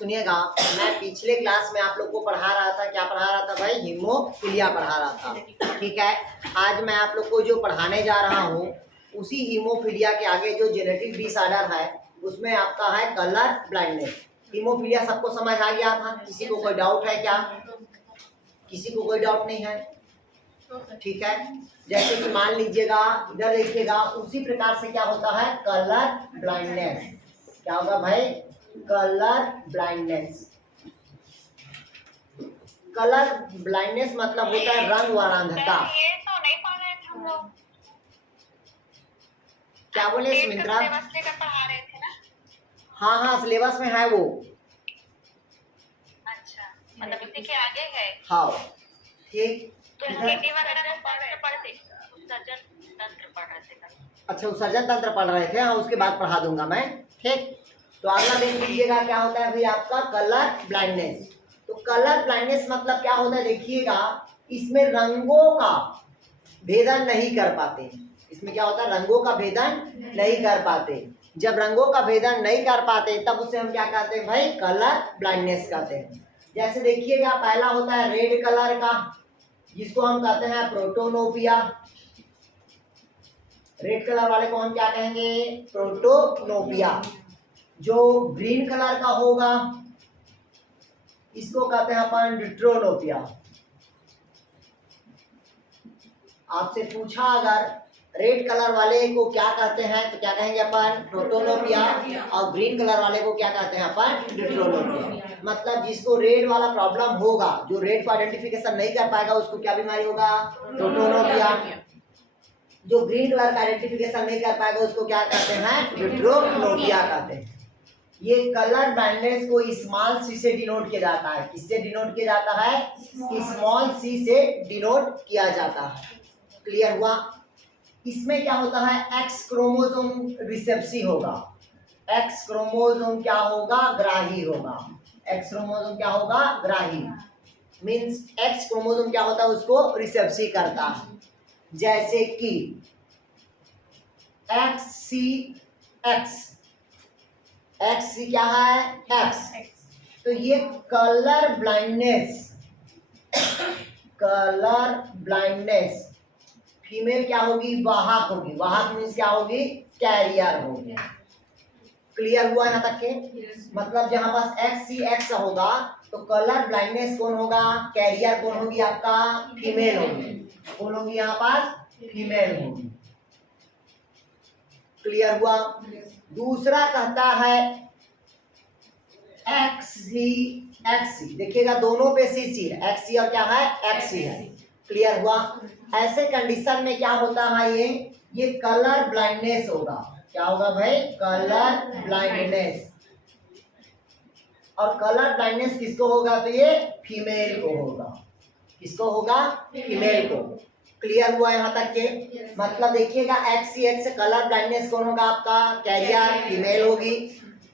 सुनिएगा, मैं पिछले क्लास में आप लोग को पढ़ा रहा था, क्या पढ़ा रहा था भाई? हीमोफीलिया पढ़ा रहा था। ठीक है, आज मैं आप लोग को जो पढ़ाने जा रहा हूँ उसी हीमोफीलिया के आगे जो जेनेटिक डिसऑर्डर है उसमें आपका है कलर ब्लाइंडनेस। हीमोफीलिया सबको समझ आ गया था? किसी को कोई डाउट है क्या? किसी को कोई डाउट नहीं है? ठीक है, जैसे कि मान लीजिएगा, इधर देखिएगा, उसी प्रकार से क्या होता है कलर ब्लाइंडनेस। क्या होगा भाई? Colour blindness. कलर ब्लाइंडनेस मतलब होता है रंग वरांधता। ये तो नहीं पढ़ रहे थे हम लोग। क्या बोले सुमित्रा? सिलेबस लेकर पढ़ा रहे थे ना? हाँ, सिलेबस में है वो। अच्छा, मतलब इसी के आगे है। हाँ, ठीक। तो खेती वगैरह पढ़ते उत्सर्जन तंत्र पढ़ रहे थे। अच्छा, उत्सर्जन तंत्र पढ़ रहे थे, हाँ, उसके बाद पढ़ा दूंगा मैं। ठीक, तो अगला देख लीजिएगा क्या होता है भाई आपका कलर ब्लाइंडनेस। तो कलर ब्लाइंडनेस मतलब क्या होता है देखिएगा, इसमें रंगों का भेदन नहीं कर पाते। इसमें क्या होता है? रंगों का भेदन नहीं कर पाते। जब रंगों का भेदन नहीं कर पाते तब उसे हम क्या कहते हैं भाई? कलर ब्लाइंडनेस कहते हैं। जैसे देखिएगा, पहला होता है रेड कलर का, जिसको हम कहते हैं प्रोटोनोपिया। रेड कलर वाले को हम क्या कहेंगे? प्रोटोनोपिया। जो ग्रीन कलर का होगा इसको कहते हैं अपन ड्यूटेरोनोपिया। आपसे पूछा अगर रेड कलर वाले को क्या कहते हैं तो क्या कहेंगे अपन? प्रोटोनोपिया। और ग्रीन कलर वाले को क्या कहते हैं अपन? ड्यूटेरोनोपिया। मतलब जिसको रेड वाला प्रॉब्लम होगा, जो रेड को आइडेंटिफिकेशन नहीं कर पाएगा, उसको क्या बीमारी होगा? प्रोटोनोपिया। जो ग्रीन कलर का आइडेंटिफिकेशन नहीं कर पाएगा उसको क्या कहते हैं? ड्यूटेरोनोपिया कहते हैं। ये कलर ब्लाइंडनेस को स्मॉल सी से डिनोट किया जाता है। किससे डिनोट किया जाता है? स्मॉल सी से डिनोट किया जाता है। क्लियर हुआ? इसमें क्या होता है? एक्स क्रोमोसोम रिसेप्सी होगा। एक्स क्रोमोसोम क्या होगा? ग्राही होगा। एक्स क्रोमोसोम क्या होगा? ग्राही। मींस एक्स क्रोमोसोम क्या होता है? उसको रिसेप्सी करता है। जैसे कि एक्स सी एक्स, एक्स क्या है? एक्स। तो ये colour blindness, colour blindness female क्या होगी? वाहक होगी। वाहक मीन्स क्या होगी? कैरियर होगी। क्लियर हुआ यहाँ तक के? मतलब जहां पास एक्स सी एक्स होगा तो कलर ब्लाइंडनेस कौन होगा? कैरियर कौन होगी? आपका फीमेल होगी। कौन होगी यहाँ पास? फीमेल होगी। क्लियर हुआ? दूसरा कहता है एक्स सी। देखिएगा दोनों पे सी है, एक्स सी और क्या है? एक्स सी है। क्लियर हुआ? ऐसे कंडीशन में क्या होता है? ये कलर ब्लाइंडनेस होगा। क्या होगा भाई? Colour blindness. और कलर ब्लाइंडनेस किसको होगा? तो ये फीमेल को होगा। किसको होगा? फीमेल को। क्लियर हुआ यहाँ तक के? मतलब देखिएगा एक्स सी एक्स से कलर ब्लाइंडनेस कौन होगा? आपका कैरियर फीमेल होगी।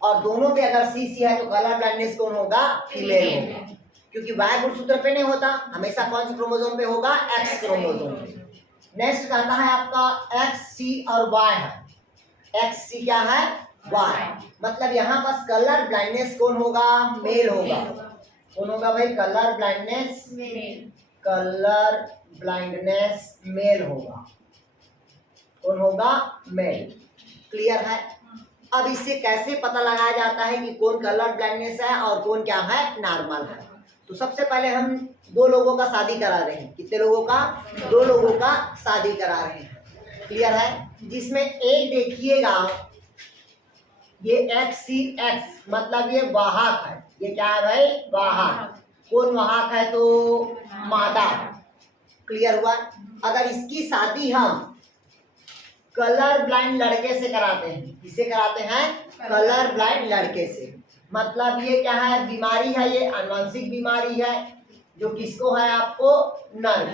और दोनों पे अगर सी सी है तो कलर ब्लाइंडनेस कौन होगा? फीमेल होगा। क्योंकि वाई गुणसूत्र पे नहीं होता, हमेशा कौन से क्रोमोसोम पे होगा? एक्स क्रोमोसोम पे। नेक्स्ट कहता है आपका एक्स सी और वाई है। एक्स सी क्या है? वाई। मतलब यहाँ पास कलर ब्लाइंडनेस कौन होगा? मेल होगा। कौन होगा भाई? Colour blindness male. Colour blindness male होगा। कौन होगा? मेल। क्लियर है? अब इससे कैसे पता लगाया जाता है कि कौन कलर ब्लाइंडनेस है और कौन क्या है? नॉर्मल है। तो सबसे पहले हम दो लोगों का शादी करा रहे हैं। कितने लोगों का? दो लोगों का शादी करा रहे हैं। क्लियर है? जिसमें एक देखिएगा ये एक्स सी एक्स, मतलब ये वाहक है। ये क्या है भाई? वाहक। कौन वाहक है? तो मादा। क्लियर हुआ? अगर इसकी शादी हम कलर ब्लाइंड लड़के से कराते हैं, किससे कराते हैं? कलर ब्लाइंड लड़के से। मतलब ये क्या है? बीमारी है, ये आनुवंशिक बीमारी है जो किसको है? आपको नर।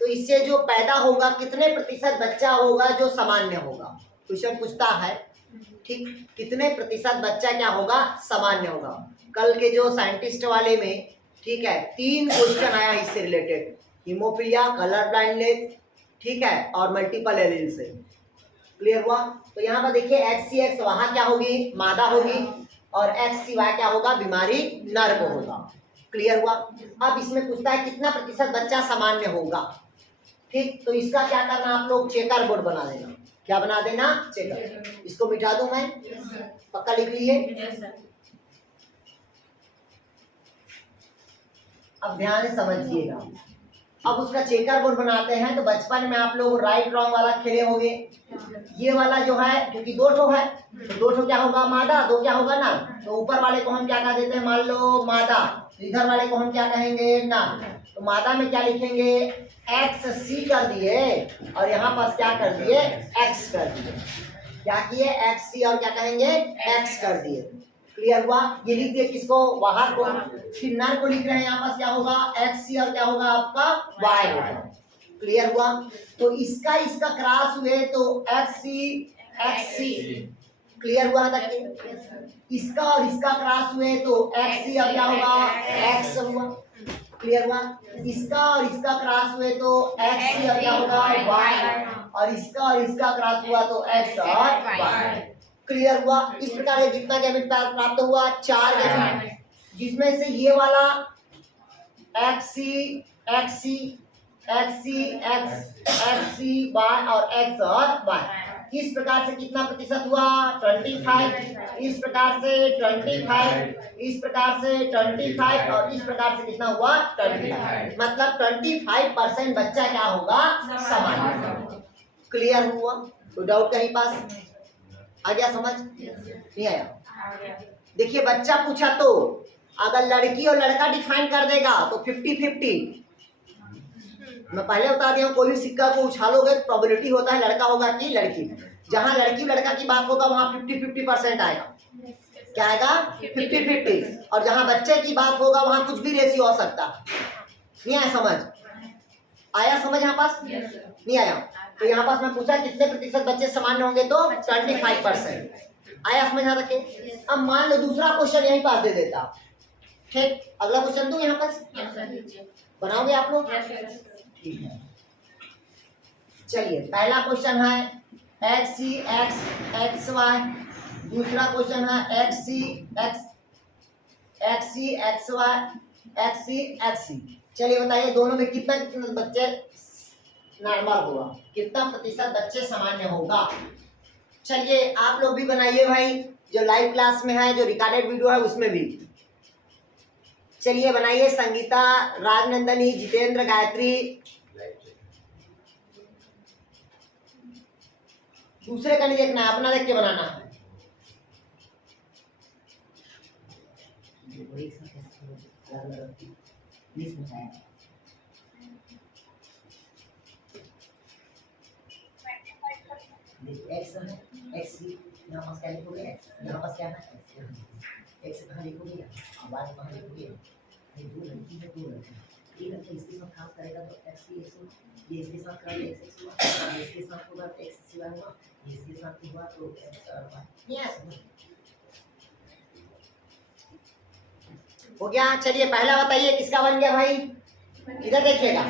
तो इससे जो पैदा होगा कितने प्रतिशत बच्चा होगा जो सामान्य होगा? क्वेश्चन पूछता है, ठीक, कितने प्रतिशत बच्चा क्या होगा? सामान्य होगा। कल के जो साइंटिस्ट वाले में, ठीक है, 3 क्वेश्चन आया इससे रिलेटेड, हीमोफीलिया, कलर ब्लाइंडनेस, ठीक है, और मल्टीपल एलील से। क्लियर हुआ? तो यहाँ पर देखिए एक्स सी एक्स वहाँ क्या होगी? मादा होगी। और XCY क्या होगा, बीमारी नर को होगा। क्लियर हुआ। अब इसमें पूछता है कितना प्रतिशत बच्चा सामान्य होगा। ठीक, तो इसका क्या करना, आप लोग चेकर बोर्ड बना देना। क्या बना देना, चेकर। इसको मिटा दूं मैं, पक्का लिख लिए। अब ध्यान से समझिएगा। अब उसका चेकर बोर्ड बनाते हैं तो बचपन में आप लोग राइट रॉन्ग वाला खेले होंगे। ये वाला जो है, क्योंकि दो ठो है तो दो ठो क्या होगा, मादा, दो क्या होगा ना। तो ऊपर वाले को हम क्या कह देते हैं, मान लो मादा, इधर वाले को हम क्या कहेंगे, ना। तो मादा में क्या लिखेंगे, XC कर दिए और यहाँ पास क्या कर दिए, X कर दिए। क्या किए, XC और क्या कहेंगे, X कर दिए। क्लियर हुआ। ये लिख दिए किसको, बाहर को। फिर नर को लिख रहे हैं, यहाँ पास क्या होगा, XC और क्या होगा आपका Y होगा। क्लियर हुआ। तो इसका क्रॉस हुए तो XC। क्लियर हुआ था कि इसका और इसका क्रॉस हुए तो XC और क्या होगा, X हुआ। क्लियर हुआ। इसका और इसका क्रॉस हुए तो XC और क्या होगा, Y, और इसका क्रॉस हुआ तो X और Y। क्लियर हुआ। इस प्रकार से जितना गैमेट प्राप्त हुआ, 4 गैमेट, जिसमें से ये वाला XC Y और X और Y, इस प्रकार से कितना प्रतिशत हुआ, 25। इस प्रकार से 25, इस प्रकार से 25 और इस प्रकार से कितना हुआ, 25। मतलब 25% बच्चा क्या होगा, सामान्य। क्लियर हुआ। तो डाउट कहीं पास आ गया, समझ नहीं आया। देखिए बच्चा पूछा तो अगर लड़की और लड़का डिफाइन कर देगा तो 50-50। मैं पहले बता दिया, कोई भी सिक्का को उछालोगे तो प्रोबेबिलिटी होता है लड़का होगा कि लड़की। जहां लड़की लड़का की बात होगा वहां 50-50% आएगा। क्या आएगा, 50-50। और जहां बच्चे की बात होगा वहां कुछ भी रेशियो हो सकता। नहीं आया समझ, आया समझ यहाँ पास, नहीं आया। तो यहाँ पास मैं पूछा कितने प्रतिशत बच्चे सामान्य होंगे, तो 25%। आया समझ यहाँ रखे। अब मान लो दूसरा क्वेश्चन यहीं पास दे देता। ठीक, अगला क्वेश्चन दूं यहाँ पास, बनाओगे आप लोग, ठीक है। चलिए पहला क्वेश्चन है XY। दूसरा क्वेश्चन है XC। चलिए बताइए दोनों में कितना बच्चे नॉर्मल होगा, कितना प्रतिशत बच्चे सामान्य होगा। चलिए आप लोग भी बनाइए भाई, जो लाइव क्लास में है, जो रिकॉर्डेड वीडियो है उसमें भी। चलिए बनाइए, संगीता, राजनंदनी, जितेंद्र, गायत्री। दूसरे का नहीं देखना है, अपना देख के बनाना है। यहाँ पास क्या लिखोगे, यहाँ पास क्या है, एक्स कहाँ लिखोगे, आवाज कहाँ लिखोगे। दो लड़की है, दो लड़का, एक लड़का इसके साथ काम करेगा तो एक्स ये इसके साथ करेगा, एक्स हुआ, इसके साथ होगा तो एक्स सिवा हुआ, इसके साथ हुआ तो एक्स हुआ। यस हो गया। चलिए पहला बताइए किसका बन गया भाई, इधर देखिएगा।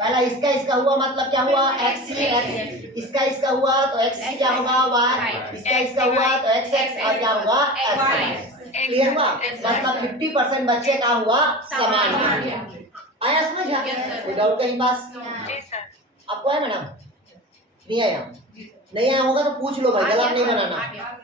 पहला इसका हुआ, मतलब क्या हुआ, XC। इसका हुआ तो XC क्या होगा, Y। इसका हुआ तो XX और क्या हुआ, X। क्लियर हुआ। मतलब 50% बच्चे का हुआ सामान्य। आया समझ, कोई डाउट कहीं पास आपको है मैडम, नहीं आया, नहीं आया होगा तो पूछ लो भाई, गलत नहीं बनाना।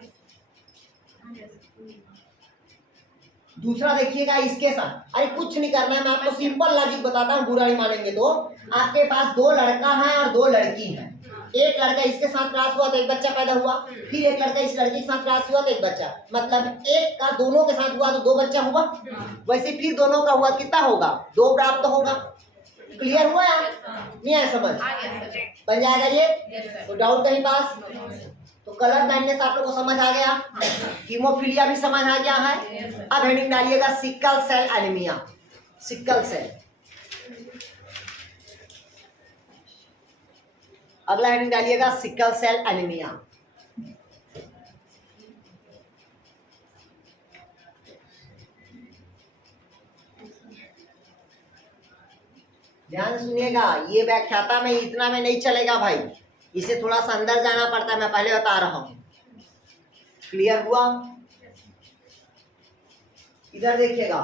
दूसरा देखिएगा इसके साथ, अरे कुछ नहीं करना है, मैं आपको सिंपल लॉजिक बताता हूँ, बुरा नहीं मानेंगे तो। आपके पास दो लड़का है और दो लड़की है। एक लड़का इसके साथ क्रॉस हुआ तो एक बच्चा पैदा हुआ, फिर एक लड़का इस लड़की के साथ क्रॉस हुआ तो एक बच्चा, मतलब एक का दोनों के साथ हुआ तो दो बच्चा हुआ। वैसे फिर दोनों का हुआ कितना होगा, दो प्राप्त होगा। क्लियर हुआ यार, नहीं आया समझ, बन जाएगा ये। तो डाउट कहीं पास। तो कलर ब्लाइंडनेस आप लोग को समझ आ गया, हीमोफीलिया भी समझ आ गया है। अब हेडिंग डालिएगा sickle cell anaemia. Sickle cell, अगला हेडिंग डालिएगा सिकल सेल एनीमिया। ध्यान सुनिएगा, ये व्याख्याता में इतना में नहीं चलेगा भाई, इसे थोड़ा सा अंदर जाना पड़ता है, मैं पहले बता रहा हूं। क्लियर हुआ। इधर देखिएगा,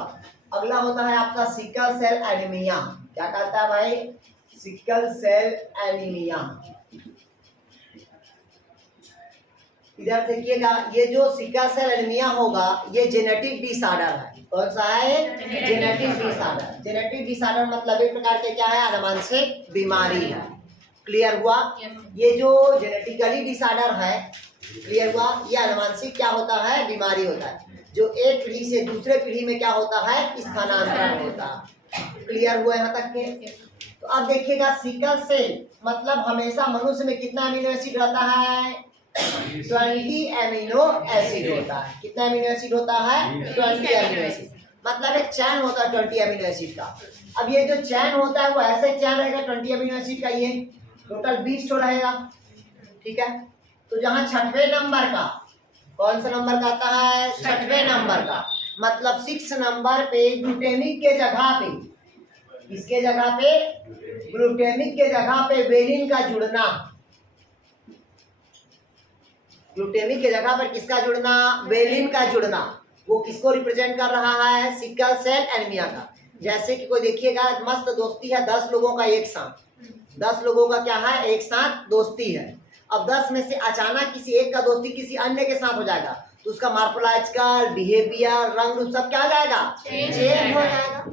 अगला होता है आपका सिकल सेल एनीमिया। क्या कहता है भाई? Sickle cell anaemia. इधर देखिएगा, ये जो सिकल सेल एनीमिया होगा ये जेनेटिक डिसऑर्डर है। कौन सा है? Genetic disorder. जेनेटिक डिसऑर्डर मतलब एक प्रकार के क्या है? आनुवंशिक बीमारी है। क्लियर हुआ? ये जो जेनेटिकली डिसऑर्डर है, क्लियर हुआ, ये आनुवंशिक क्या होता है? बीमारी होता है, जो एक पीढ़ी से दूसरे पीढ़ी में क्या होता है? स्थानांतरण होता है। क्लियर हुआ यहाँ तक के? तो अब देखिएगा, सिकल सेल मतलब हमेशा मनुष्य में कितना अमीनो एसिड रहता है? 20 अमीनो एसिड होता है। कितना अमीनो एसिड होता है? 20 अमीनो एसिड। मतलब एक चैन होता है 20 अमीनो एसिड का। अब ये जो चैन होता है वो ऐसे चैन रहेगा 20 अमीनो एसिड का, ये टोटल 20 तो रहेगा। ठीक है, तो जहां छठवें नंबर का, कौन सा नंबर का आता है? छठवें नंबर का, मतलब 6 नंबर पे ग्लूटेमिक के जगह पे, किसके जगह पे? ग्लूटेमिक के जगह पे वेलिन का जुड़ना। ग्लूटेमिक के जगह पर किसका जुड़ना? वेलिन का जुड़ना। वो किसको रिप्रेजेंट कर रहा है? सिकल सेल एनीमिया का। जैसे कि कोई देखिएगा, मस्त दोस्ती है 10 लोगों का एक साथ, 10 लोगों का क्या है? एक साथ दोस्ती है। अब 10 में से अचानक किसी एक का दोस्ती किसी अन्य के साथ हो जाएगा, तो उसका मॉर्फोलॉजिकल, बिहेवियर, रंग रूप सब क्या हो जाएगा? चेंज हो जाएगा।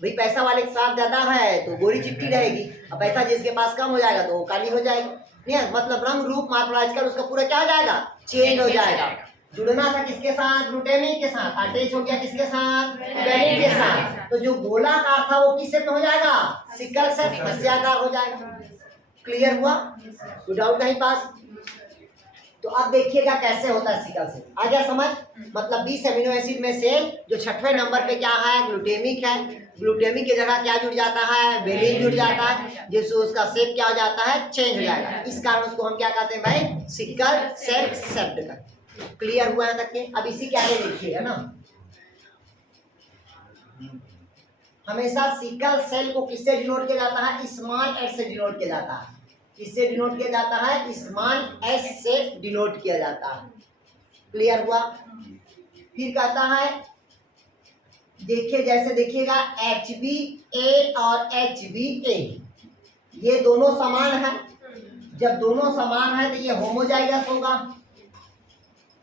भाई पैसा वाले के साथ ज्यादा है तो गोरी चिट्ठी रहेगी, अब पैसा जिसके पास कम हो जाएगा तो वो काली हो जाएगी। नहीं, मतलब रंग रूप, मॉर्फोलॉजिकल उसका पूरा क्या हो जाएगा? चेंज हो जाएगा। जुड़ना था किसके साथ? ग्लूटेमिक के साथ। अटैच हो गया किसके साथ? वेलिन के साथ। तो जो गोलाकार था वो किस में हो जाएगा? सिकल सेल समस्याकार हो जाएगा। क्लियर हुआ? कोई डाउट नहीं पास? तो अब देखिएगा कैसे होता है सिकल सेल। आ गया समझ? मतलब 20 अमीनो एसिड में से जो छठवें नंबर पे क्या है? ग्लूटेमिक है। ग्लूटेमिक की जगह क्या जुड़ जाता है? वेलिन जुड़ जाता है, जिससे उसका शेप क्या हो जाता है? चेंज हो जाएगा। इस कारण उसको हम क्या कहते हैं भाई? सिकल सेल शब्द का। क्लियर हुआ है तक के? अब इसी के आगे देखिएगा ना, हमेशा सिकल सेल को किससे डिनोट किया जाता है? स्मॉल एस से डिनोट किया जाता है। किससे डिनोट किया जाता है? स्मॉल एस से डिनोट किया जाता है। क्लियर हुआ? फिर कहता है, देखिए जैसे देखिएगा HbA और HbA ये दोनों समान है। जब दोनों समान है तो ये होमोजाइगस होगा।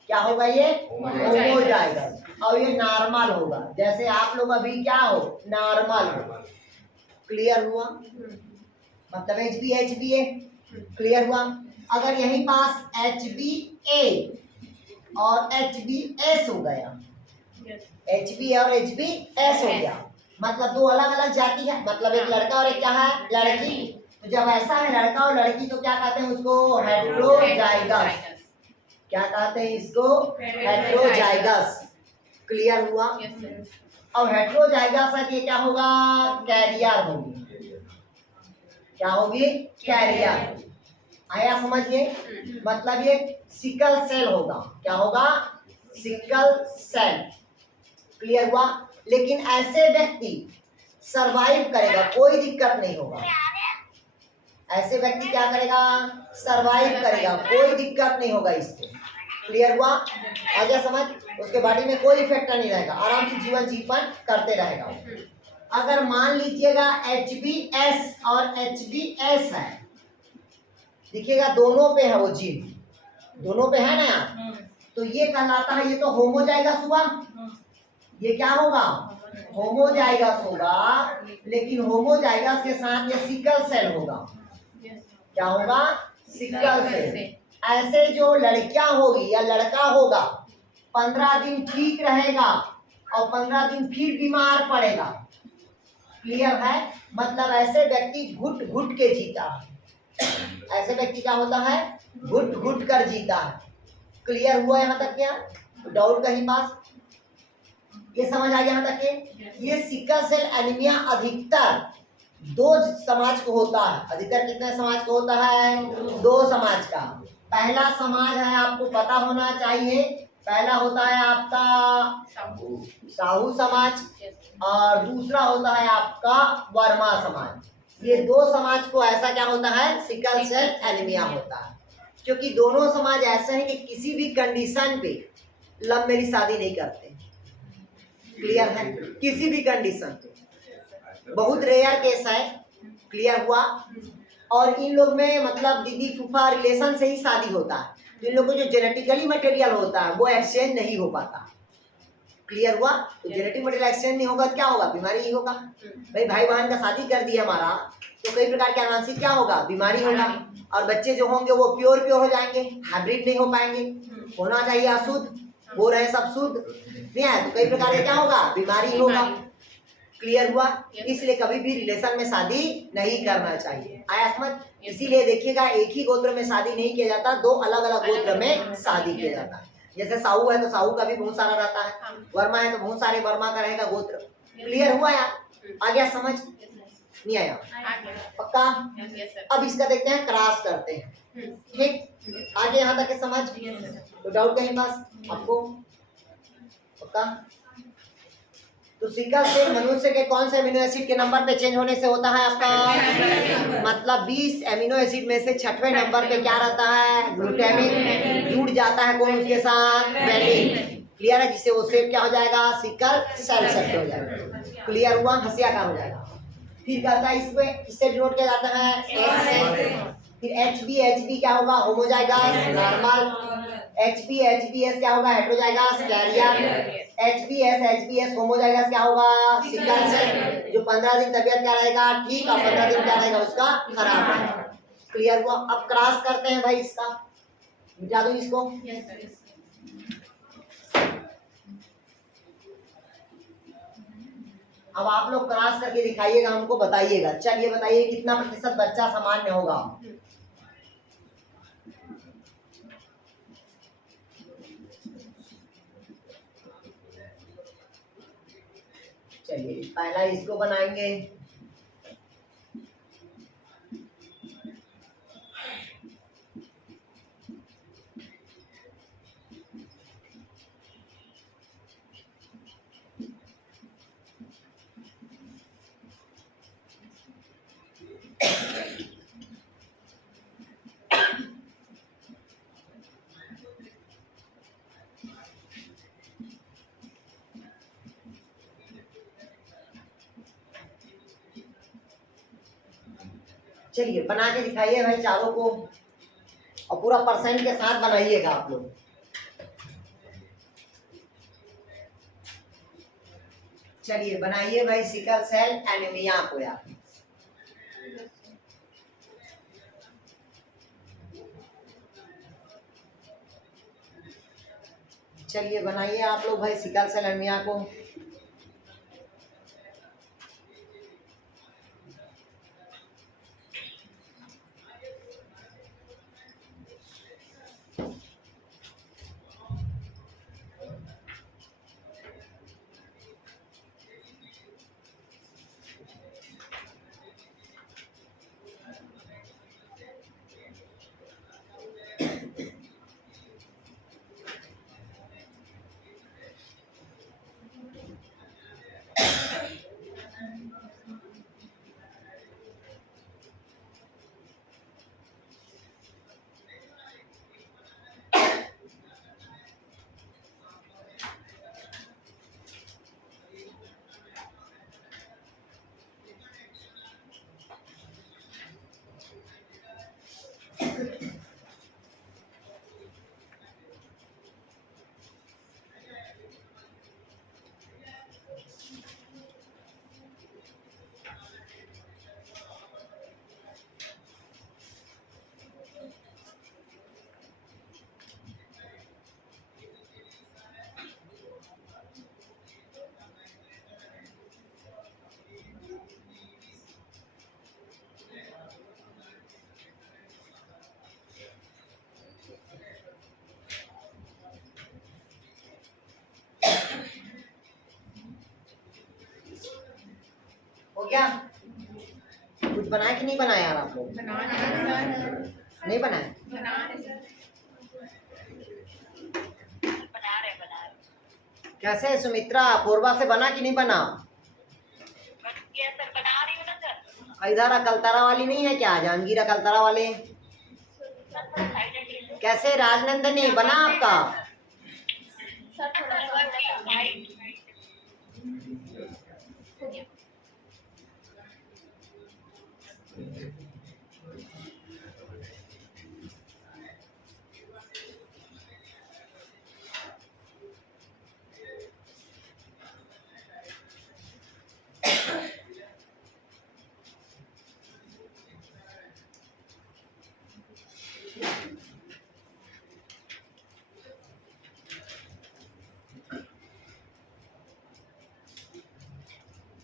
क्या होगा? ये होमोजाइगस। और ये नॉर्मल होगा। जैसे आप लोग अभी क्या हो? नॉर्मल हो। क्लियर हुआ? मतलब HbA। क्लियर हुआ? अगर यहीं पास HbA और HbS हो गया, HB और HbS हो गया, मतलब दो अलग अलग जाति है, मतलब एक लड़का और एक क्या है? लड़की। तो जब ऐसा है लड़का और लड़की तो क्या कहते हैं उसको? हेटेरोजाइगस। क्या कहते हैं इसको? हेटेरोजाइगस। क्लियर हुआ? अब हेटेरोजाइगस है, ये क्या होगा? कैरियर होगी। क्या होगी? कैरियर। आया समझिए? मतलब ये सिकल सेल होगा। क्या होगा? Sickle cell. क्लियर हुआ? लेकिन ऐसे व्यक्ति सरवाइव करेगा, कोई दिक्कत नहीं होगा। ऐसे व्यक्ति क्या करेगा? सरवाइव करेगा, कोई दिक्कत नहीं होगा इसको। क्लियर हुआ? आ गया समझ? उसके बॉडी में कोई इफेक्ट नहीं रहेगा, आराम से जीवन जीवन करते रहेगा। अगर मान लीजिएगा HbS और HbS है, देखिएगा दोनों पे है वो जीन, दोनों पे है ना यार, तो ये कहलाता है, ये तो होमोजाइगस हुआ। ये क्या होगा? होमोजाइगस होगा। लेकिन होमोजाइगस के साथ ये सिकल सेल होगा। क्या होगा? Sickle cell. ऐसे जो लड़कियां होगी या लड़का होगा, 15 दिन ठीक रहेगा और 15 दिन फिर बीमार पड़ेगा। क्लियर है? मतलब ऐसे व्यक्ति घुट घुट के जीता है। ऐसे व्यक्ति क्या होता है? घुट घुट कर जीता है। क्लियर हुआ यहाँ तक? क्या डाउट कहीं पास? ये समझ आ गया यहाँ तक के? ये सिकल सेल एनीमिया अधिकतर 2 समाज को होता है। अधिकतर कितने समाज को होता है? 2 समाज का। पहला समाज है, आपको पता होना चाहिए, पहला होता है आपका साहू समाज और दूसरा होता है आपका वर्मा समाज। ये 2 समाज को ऐसा क्या होता है? सिकल सेल एनीमिया होता है। क्योंकि दोनों समाज ऐसे हैं कि किसी भी कंडीशन पे लव मैरिज शादी नहीं करते। क्लियर है? किसी भी कंडीशन पे, बहुत रेयर केस है, क्लियर हुआ? और इन लोग में मतलब दीदी फूफा रिलेशन से ही शादी होता है, तो इन लोग को जो जेनेटिकली मटेरियल होता है वो एक्सचेंज नहीं हो पाता, क्लियर हुआ? तो जेनेटिक मटेरियल एक्सचेंज नहीं होगा तो क्या होगा? बीमारी ही होगा। भाई बहन का शादी कर दिया हमारा, तो कई प्रकार के आनुवंशिक क्या होगा? बीमारी होगा, और बच्चे जो होंगे वो प्योर हो जाएंगे, हाइब्रिड नहीं हो पाएंगे, होना चाहिए अशुद्ध, हो रहे सब शुद्ध नहीं है, तो कई प्रकार के क्या होगा? बीमारी होगा, क्लियर हुआ? इसलिए कभी भी रिलेशन में शादी नहीं करना चाहिए, आया समझ? इसीलिए देखिएगा एक ही गोत्र में शादी नहीं किया जाता, दो अलग अलग गोत्र में शादी किया जाता है। जैसे साहू है तो साहू का भी बहुत सारा रहता है, वर्मा है तो बहुत सारे वर्मा का रहेगा गोत्र, क्लियर हुआ यार? आ गया समझ? नहीं आया? पक्का? अब इसका देखते हैं, क्रॉस करते हैं, ठीक? आगे यहाँ तक के समझ? तो डाउट कहीं पास आपको? पक्का? तो सिकल सेल मनुष्य के कौन से अमीनो एसिड के नंबर पे चेंज होने से होता है आपका? मतलब 20 अमीनो एसिड में से 6वें नंबर पे क्या रहता है? ग्लूटामिक जुड़ जाता है, कौन उसके साथ? वैलिन, क्लियर है? जिससे वो सेल क्या हो जाएगा? सिकल सेल सेट हो जाएगा, क्लियर हुआ? हंसिया का हो जाएगा। फिर कहता है इसमें इससे डिनोट किया जाता है एस, फिर एच बी क्या होगा? Homozygous normal, H B S क्या होगा? Heterozygous carrier, H B S homozygous क्या होगा? Sickle cell. जो 15 दिन तबियत क्या रहेगा? ठीक, और 15 दिन क्या रहेगा उसका? खराब रहेगा, क्लियर हुआ? अब क्रॉस करते हैं भाई, इसका मिटा दो इसको। अब आप लोग क्रॉस करके दिखाइएगा, हमको बताइएगा। चलिए बताइए कितना प्रतिशत बच्चा सामान्य होगा? चलिए पहला इसको बनाएंगे, चलिए बना के दिखाइए भाई चारों को, और पूरा परसेंट के साथ बनाइएगा आप लोग। चलिए बनाइए भाई सिकल सेल एनीमिया को यार। चलिए बनाइए आप लोग भाई सिकल सेल एनीमिया को। हो गया? कुछ बनाया कि नहीं बनाया यार आप लोग? नहीं बनाया? बना रहे कैसे सुमित्रा, कोरबा से बना कि नहीं बना? बन गया सर, बना रही हूँ ना सर। इधर अकलतरा वाली नहीं है क्या? जहांगीर अकलतरा वाले कैसे? राजनंदनी बना आपका?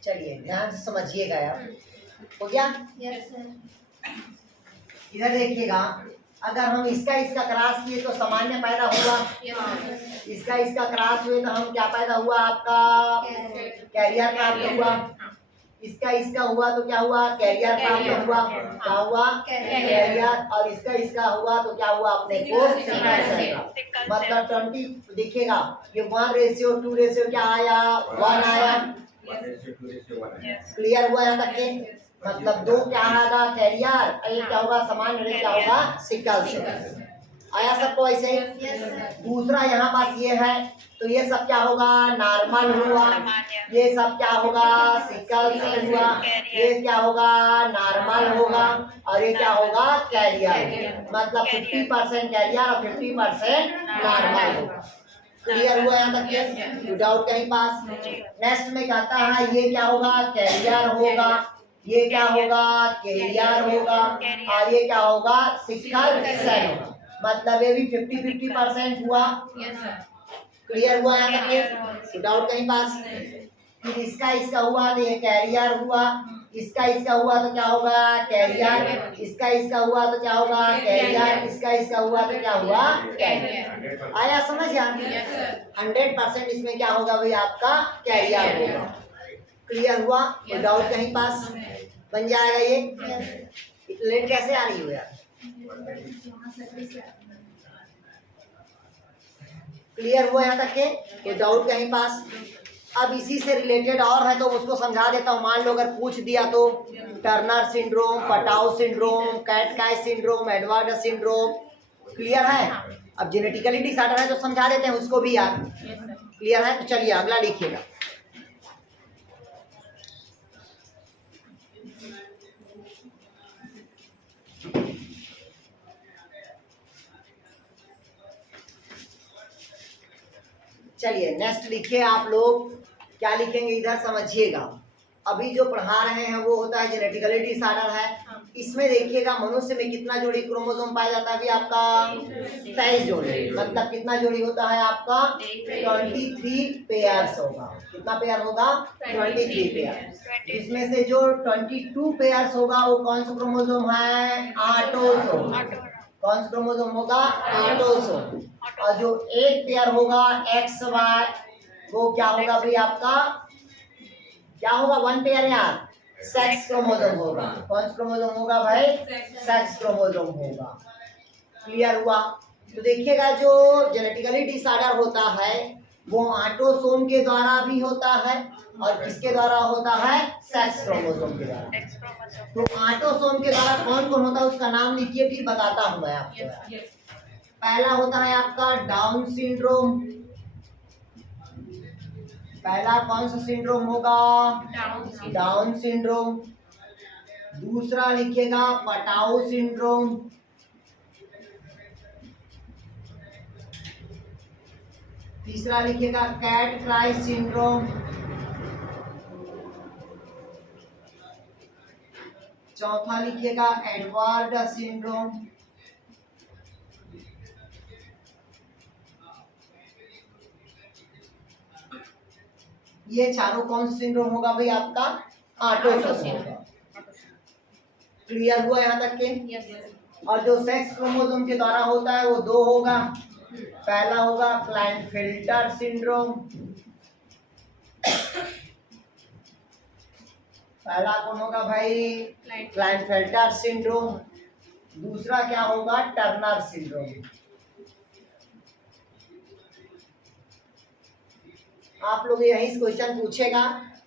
चलिए ध्यान से समझिएगा यार, हो गया। Yes sir. इधर देखिएगा, अगर हम इसका इसका क्रॉस किए तो सामान्य पैदा हुआ, इसका इसका क्रॉस हुए तो हम क्या पैदा हुआ, आपका कैरियर प्राप्त हुआ। इसका इसका हुआ तो क्या हुआ, कैरियर प्राप्त हुआ। क्या हुआ, कैरियर। और इसका इसका हुआ तो क्या हुआ, अपने को सिकल सेल। मतलब 20 देखिएगा, ये 1:2 क्या आया, 1 आया। क्लियर हुआ यहाँ तक के? मतलब 2 क्या आएगा, कैरियर, ये क्या होगा, सामान्य, ये क्या होगा, सिकल सेल। आया सबको ऐसे? दूसरा यहाँ पास ये है, तो ये सब क्या होगा, नॉर्मल हुआ। ये सब क्या होगा, सिकल सेल हुआ। ये क्या होगा, नॉर्मल होगा। और ये क्या होगा, कैरियर। मतलब 50% कैरियर और 50% नॉर्मल होगा। क्लियर हुआ यहाँ तक के? डाउट कहीं पास? नेक्स्ट में कहता है ये क्या होगा, कैरियर होगा। ये क्या होगा, कैरियर होगा। और ये क्या होगा, सिकल सेल होगा। मतलब ये भी 50-50% हुआ। क्लियर हुआ यहाँ तक के? डाउट कहीं पास? फिर इसका इसका हुआ तो ये कैरियर हुआ। इसका इसका हुआ तो क्या होगा, कैरियर। इसका इसका हुआ तो क्या होगा, कैरियर। इसका इसका हुआ तो क्या हुआ, कैरियर। आया समझ यार? 100% इसमें क्या होगा भाई, आपका कैरियर होगा। क्लियर हुआ? डाउट कहीं पास? बन जाएगा ये। लेट कैसे आ रही हो यार? क्लियर हुआ यहाँ तक के? तो डाउट कहीं पास? अब इसी से रिलेटेड और है तो उसको समझा देता हूँ। मान लो अगर पूछ दिया तो Turner syndrome, Patau syndrome, cat cry syndrome, Edward syndrome. Clear है? अब जेनेटिकली डिसऑर्डर है तो समझा देते हैं उसको भी यार। क्लियर है? तो चलिए अगला लिखिएगा। चलिए नेक्स्ट लिखिए आप लोग। क्या लिखेंगे इधर समझिएगा। अभी जो पढ़ा रहे हैं वो होता है जेनेटिकली डिसऑर्डर है। इसमें देखिएगा मनुष्य में कितना जोड़ी क्रोमोसोम पाया जाता है अभी, आपका 23 जोड़ी। मतलब कितना जोड़ी होता है आपका, 23 पेयर्स होगा। कितना पेयर होगा, 23 पेयर। इसमें से जो 22 पेयर्स होगा वो कौन सा क्रोमोसोम है, ऑटोसोम। कौन सा क्रोमोसोम होगा, ऑटोसोम। और जो एक पेयर होगा XY वो क्या होगा भाई, आपका क्या होगा, 1 पेयर यार, सेक्स क्रोमोसोम होगा। कौन सा क्रोमोसोम होगा भाई, सेक्स क्रोमोसोम होगा। क्लियर हुआ? तो देखिएगा जो जेनेटिकली डिसऑर्डर होता है वो ऑटोसोम के द्वारा भी होता है और किसके द्वारा होता है, सेक्स क्रोमोसोम के द्वारा। तो ऑटोसोम के द्वारा कौन कौन होता है उसका नाम लिखिए, फिर बताता हूँ मैं आपको। पहला होता है आपका डाउन सिंड्रोम। पहला कौन सा सिंड्रोम होगा, डाउन सिंड्रोम। दूसरा लिखिएगा पटाउ सिंड्रोम। तीसरा लिखिएगा कैट-क्राई सिंड्रोम। चौथा लिखिएगा एडवर्ड सिंड्रोम। ये चारों कौन सा सिंड्रोम होगा भाई, आपका ऑटोसोम होगा। क्लियर हुआ यहाँ तक के? और जो सेक्स क्रोमोसोम के द्वारा होता है वो 2 होगा। पहला होगा क्लाइनफेल्टर सिंड्रोम। पहला कौन होगा भाई, क्लाइनफेल्टर सिंड्रोम। दूसरा क्या होगा, टर्नर सिंड्रोम। आप लोग यही क्वेश्चन पूछेगा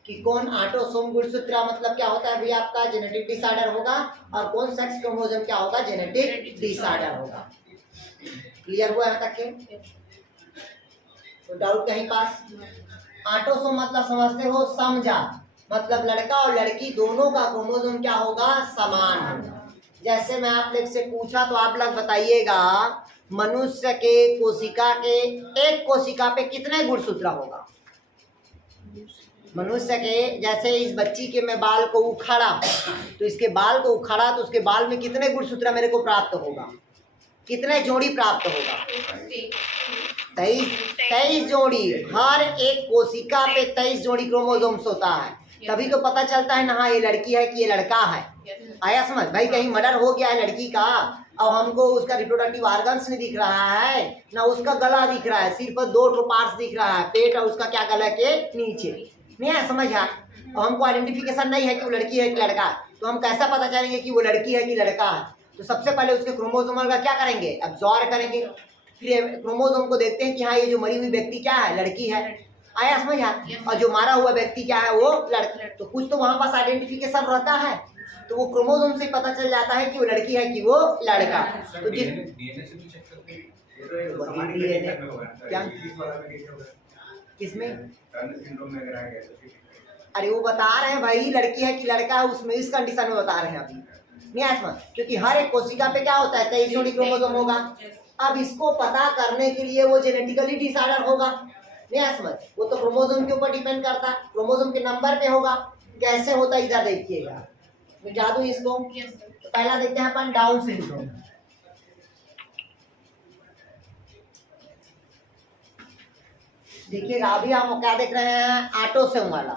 कि कौन ऑटोसोम गुणसूत्र मतलब क्या होता है भाई, आपका जेनेटिक डिसऑर्डर होगा। और कौन सेक्स क्रोमोसोम क्या होगा, जेनेटिक डिसऑर्डर होगा। क्लियर हुआ यहाँ तक के? तो डाउट कहीं पास? ऑटोसोम मतलब समझते हो समजात, मतलब लड़का और लड़की दोनों का क्रोमोसोम क्या होगा, समान होगा। जैसे मैं आप लोग से पूछा तो आप लोग बताइएगा मनुष्य के कोशिका के एक कोशिका पे कितने गुणसूत्र होगा। मनुष्य के जैसे इस बच्ची के मैं बाल को उखाड़ा तो इसके बाल को उखाड़ा तो उसके बाल में कितने गुणसूत्र मेरे को प्राप्त होगा, कितने जोड़ी प्राप्त होगा, 23 जोड़ी। हर एक कोशिका पे 23 जोड़ी क्रोमोसोम्स होता है, तभी तो पता चलता है ना हाँ ये लड़की है कि ये लड़का है। आया समझ भाई, कहीं मर्डर हो गया है लड़की का और हमको उसका रिप्रोडक्टिव ऑर्गन्स नहीं दिख रहा है ना, उसका गला दिख रहा है, सिर्फ 2 पार्ट्स दिख रहा है, पेट और उसका क्या गला के नीचे, नहीं है समझ है। और हमको आइडेंटिफिकेशन नहीं है कि वो लड़की है कि लड़का, तो हम कैसा पता चलेंगे कि वो लड़की है कि लड़का है। तो सबसे पहले उसके क्रोमोसोम का क्या करेंगे, एब्जॉर्ब करेंगे, फिर क्रोमोसोम को देखते हैं कि हाँ ये जो मरी हुई व्यक्ति क्या है, लड़की है। आया समझ है। और जो मारा हुआ व्यक्ति क्या है, वो लड़का। तो कुछ तो वहां पास आइडेंटिफिकेशन रहता है, तो वो क्रोमोसोम से पता चल जाता है कि वो लड़की है कि वो लड़का। तो डीएनए से भी चेक करते हैं, ये तो एक सामान्य DNA कंडीशन में होगा ना, क्या? इस वाला में कैसे होगा, किसमें, टर्नर सिंड्रोम में अगर आ गया तो ठीक है। अरे वो बता रहे हैं भाई लड़की है कि लड़का है, उसमें इस कंडीशन में बता रहे हैं अभी, नहीं आसमान। क्योंकि हर एक कोशिका पे क्या होता है, 23 जोड़ी क्रोमोसोम होगा। अब इसको पता करने के लिए वो जेनेटिकली डिसऑर्डर होगा, नहीं आसमान। वो तो क्रोमोसोम के ऊपर डिपेंड करता है, क्रोमोसोम के नंबर पे होगा। कैसे होता है इधर देखिएगा, मिटा दूं इसको। तो पहला देखते हैं अपन डाउन सिंड्रोम। देखिएगा अभी हम क्या देख रहे हैं, ऑटोसोम वाला।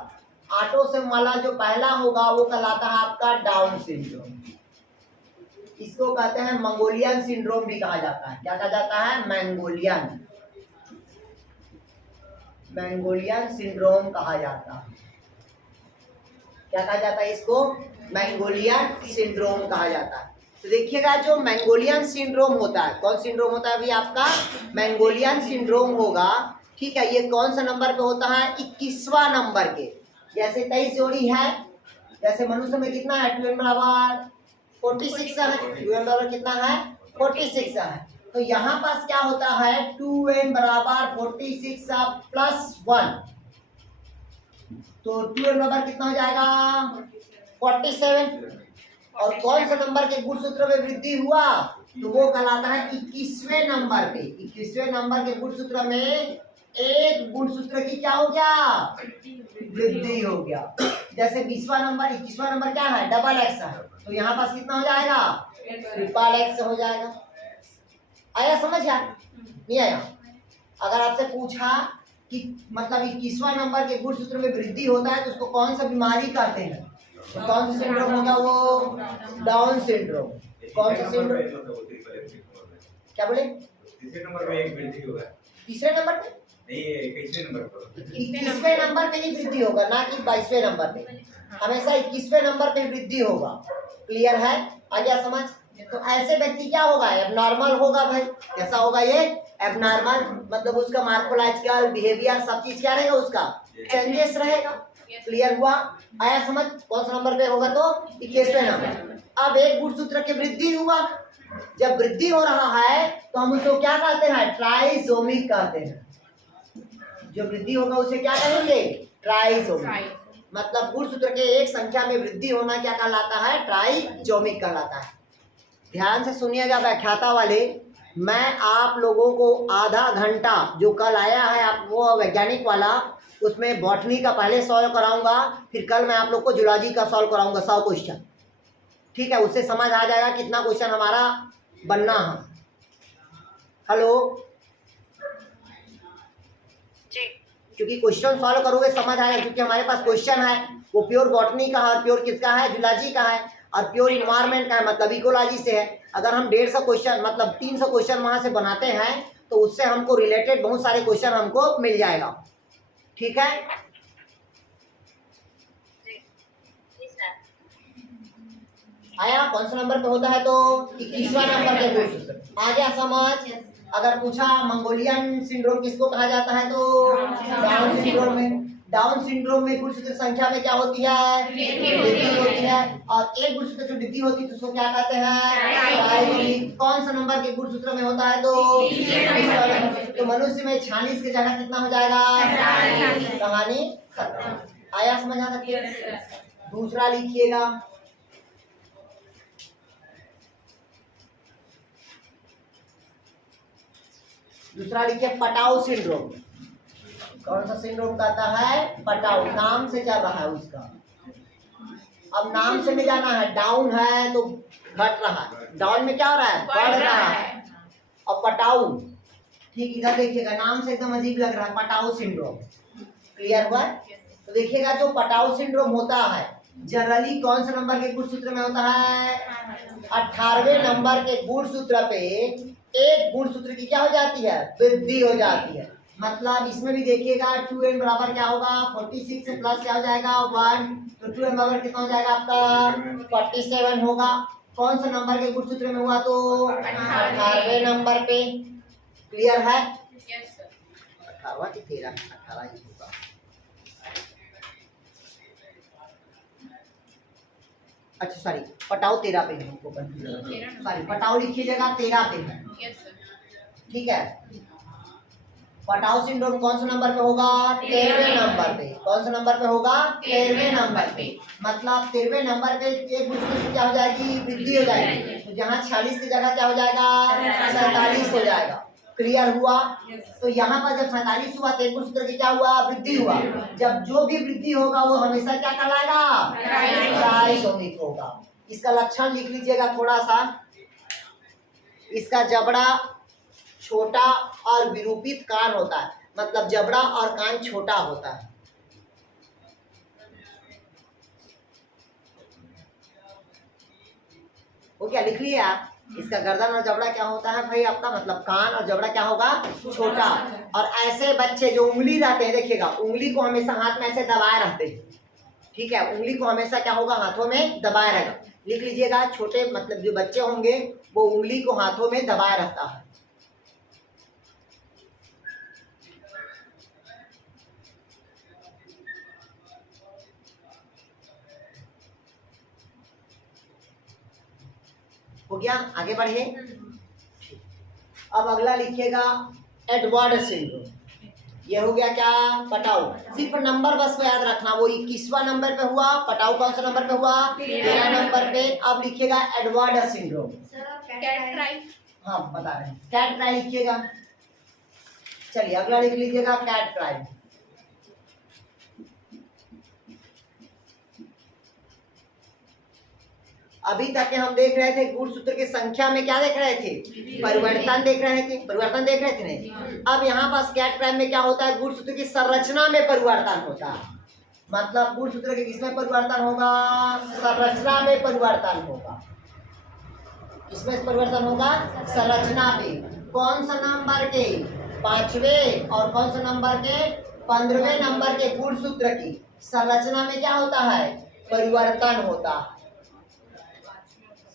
ऑटोसोम वाला जो पहला होगा वो कहलाता है आपका डाउन सिंड्रोम। इसको कहते हैं मंगोलियन सिंड्रोम भी कहा जाता है। क्या कहा जाता है, मंगोलियन सिंड्रोम कहा जाता है। क्या कहा जाता है इसको, मंगोलियन सिंड्रोम कहा जाता है। तो देखिएगा जो मंगोलियन सिंड्रोम होता है, कौन सिंड्रोम होता है अभी आपका, मंगोलियन सिंड्रोम होगा, ठीक है। ये कौन सा नंबर पे होता है, 21वां नंबर के। जैसे 23 जोड़ी है, जैसे मनुष्य में कितना है, 2n बराबर 46 है, 2n बराबर कितना है, 46 है। तो यहाँ पास क्या होता है, 2n बराबर 46 प्लस 1, तो 2n बराबर कितना हो जाएगा, 47। और कौन सा नंबर के गुणसूत्र में वृद्धि हुआ, तो वो कहलाता है 21वें नंबर पे। 21वें नंबर के गुणसूत्र में एक गुणसूत्र की क्या हो गया, वृद्धि हो गया। जैसे 20वां नंबर 21वां नंबर क्या है, डबल एक्स है, तो यहाँ पास कितना हो जाएगा, ट्रिपल एक्स हो जाएगा। आया समझ या नहीं आया। अगर आपसे पूछा कि मतलब 21वां नंबर के गुणसूत्र में वृद्धि होता है तो उसको कौन सा बीमारी कहते हैं, तो कौन सा सिंड्रोम होगा, वो डाउन सिंड्रोम। कौन सा सिंड्रोम, क्या बोले, तीसरे नंबर पे एक वृद्धि होगा, तीसरे नंबर पे नहीं 21वें नंबर पर, 21वें नंबर पे ही वृद्धि होगा, ना कि 22वें नंबर पे। हमेशा 21वें नंबर पे वृद्धि होगा। क्लियर है, आ गया समझ। तो ऐसे व्यक्ति क्या होगा, एबनॉर्मल होगा भाई। कैसा होगा ये, एबनॉर्मल, मतलब उसका मार्कोलॉजिकल बिहेवियर सब चीज क्या रहेगा, उसका चेंजेस रहेगा। क्लियर हुआ, आया समझ। कौन सा नंबर पे होगा, तो 21वें नंबर। अब एक गुणसूत्र की वृद्धि हुआ, जब वृद्धि हो रहा है तो हम उसको क्या कहते हैं, ट्राइसोमिक कहते हैं। जो वृद्धि होगा उसे क्या कहेंगे, ट्राइसोमिक। मतलब गुणसूत्र के एक संख्या में वृद्धि होना क्या कहलाता है, ट्राइसोमिक कहलाता है। ध्यान से सुनिएगा व्याख्याता वाले, मैं आप लोगों को आधा घंटा जो कल आया है आप वो वैज्ञानिक वाला, उसमें बॉटनी का पहले सॉल्व कराऊंगा, फिर कल मैं आप लोग को जूलॉजी का सॉल्व कराऊंगा 100 क्वेश्चन, ठीक है। उससे समझ आ जाएगा कितना क्वेश्चन हमारा बनना है। हेलो, क्योंकि क्वेश्चन सॉल्व करोगे समझ आएगा, क्योंकि हमारे पास क्वेश्चन है वो प्योर बॉटनी का है और प्योर किसका है, जूलॉजी का है, और प्योर इन्वायरमेंट का है, मतलब इकोलॉजी से है। अगर हम 150 क्वेश्चन मतलब 300 क्वेश्चन वहां से बनाते हैं तो उससे हमको रिलेटेड बहुत सारे क्वेश्चन हमको मिल जाएगा, ठीक है। आया, कौन सा नंबर पे होता है, तो 21वां नंबर पे गुणसूत्र। आ गया समझ। अगर पूछा मंगोलियन सिंड्रोम किसको कहा जाता है, तो डाउन सिंड्रोम में। डाउन सिंड्रोम में गुणसूत्र संख्या में क्या होती है? वृद्धि होती है। और एक गुणसूत्र जो वृद्धि होती है तो उसको क्या कहते हैं? ट्राइसोमिक। कौन सा नंबर के गुणसूत्र में होता है? तो मनुष्य में 46 की जगह कितना हो जाएगा? कहानी खत्म। आया समझ आ सकती है? दूसरा लिखिएगा, दूसरा लिखिए पटाउ सिंड्रोम। कौन सा सिंड्रोम कहता है? पटाउ। नाम से चल रहा है उसका। अब नाम से नहीं जाना है, डाउन है तो घट रहा है, डाउन में क्या हो रहा है? बढ़ रहा है। और पटाउ, ठीक इधर देखिएगा, नाम से एकदम अजीब लग रहा है, पटाउ सिंड्रोम। क्लियर हुआ? तो देखिएगा जो पटाउ सिंड्रोम होता है जनरली कौन से नंबर के गुणसूत्र में होता है? 18वें नंबर के गुणसूत्र पे एक गुणसूत्र की क्या हो जाती है? वृद्धि हो जाती है। मतलब इसमें भी देखिएगा 2n बराबर क्या होगा? 46 से प्लस क्या हो जाएगा? 1। तो 2n बराबर कितना हो जाएगा आपका? 47 होगा। कौन सा नंबर के गुणसूत्र में हुआ? तो 18वें नंबर पे। क्लियर है? 18वां कि 13? 18 ही होगा। अच्छा सॉरी, पटाउ 13 पे है, हमको कंफ्यूजन। सॉरी, पटाउ लिखिएगा 13 पे है। ठीक है। पटाउ सिंड्रोम कौन सा नंबर पे होगा? 13वें नंबर पे। कौन सा नंबर पे होगा? 13वें नंबर पे। मतलब 13वें नंबर पे एक गुणसूत्र की क्या हो जाएगी? वृद्धि हो जाएगी। तो जहाँ 46 की जगह क्या हो जाएगा? 47 हो जाएगा। क्लियर हुआ? तो यहाँ पर जब 47 हुआ तो एक गुणसूत्र की क्या हुआ? वृद्धि हुआ। जब जो भी वृद्धि होगा वो हमेशा क्या कहलाएगा? ट्राइसोमिक होगा। इसका लक्षण लिख लीजिएगा थोड़ा सा। इसका जबड़ा छोटा और विरूपित कान होता है, मतलब जबड़ा और कान छोटा होता है। वो क्या लिख लिए आप? इसका गर्दन और जबड़ा क्या होता है भाई आपका? मतलब कान और जबड़ा क्या होगा? छोटा। और ऐसे बच्चे जो उंगली रहते हैं, देखिएगा उंगली को हमेशा हाथ में ऐसे दबाए रहते हैं। ठीक है, उंगली को हमेशा क्या होगा? हाथों में दबाए रहेगा। लिख लीजिएगा, छोटे मतलब जो बच्चे होंगे वो उंगली को हाथों में दबाए रहता है। हो गया? आगे बढ़िए। अब अगला लिखिएगा एडवर्ड सिंड्रोम। ये हो गया क्या? पटाउ। सिर्फ नंबर बस को याद रखना, वो 21वां नंबर पे हुआ। पटाउ कौन सा नंबर पे हुआ? 13 नंबर पे। अब लिखिएगा एडवर्ड सिंड्रोम। हाँ बता रहे हैं, कैट क्राई लिखिएगा। चलिए अगला लिख लीजिएगा कैट क्राई। अभी तक के हम देख रहे थे गुणसूत्र की संख्या में क्या देख रहे थे? परिवर्तन देख रहे थे। परिवर्तन देख रहे थे नहीं? अब यहाँ पास कैट क्राइम में क्या होता है? गुणसूत्र की संरचना में परिवर्तन होता है। मतलब गुणसूत्र के किसमें परिवर्तन होगा? संरचना में परिवर्तन होगा। किसमें परिवर्तन होगा? संरचना पे। कौन सा नंबर के? 5वें और कौन सा नंबर के? 15वें नंबर के गुणसूत्र की संरचना में क्या होता है? परिवर्तन होता है।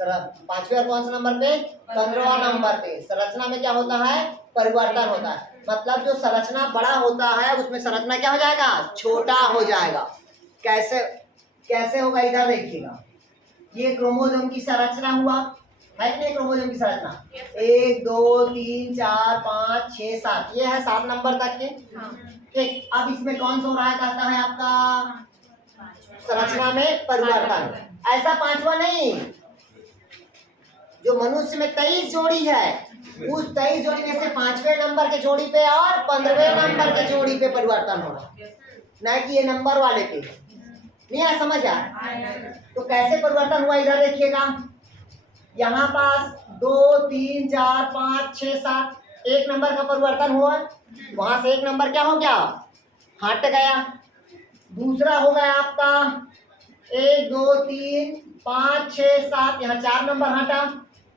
5वें और कौन सा नंबर पे? 15वां नंबर पे। संरचना में क्या होता है? परिवर्तन होता है। मतलब जो संरचना बड़ा होता है उसमें संरचना क्या हो जाएगा? छोटा हो जाएगा। कैसे कैसे होगा? इधर देखिएगा, ये क्रोमोसोम की संरचना हुआ है कि नहीं? क्रोमोसोम की संरचना 1 2 3 4 5 6 7, ये है 7 नंबर तक के। ठीक, अब इसमें कौन सा हो रहा है? कहता है आपका संरचना में परिवर्तन। ऐसा 5वां नहीं, जो मनुष्य में 23 जोड़ी है उस 23 जोड़ी में से 5वें नंबर के जोड़ी पे और 15वें नंबर के जोड़ी पे परिवर्तन हो रहा है, न कि ये नंबर वाले पे। नहीं आया समझ? तो कैसे परिवर्तन हुआ? इधर देखिएगा, यहाँ पास 2 3 4 5 6 7 एक नंबर का परिवर्तन हुआ। वहां से एक नंबर क्या हो गया? हट गया। दूसरा हो गया आपका 1 2 3 5 6 7, यहाँ 4 नंबर हटा।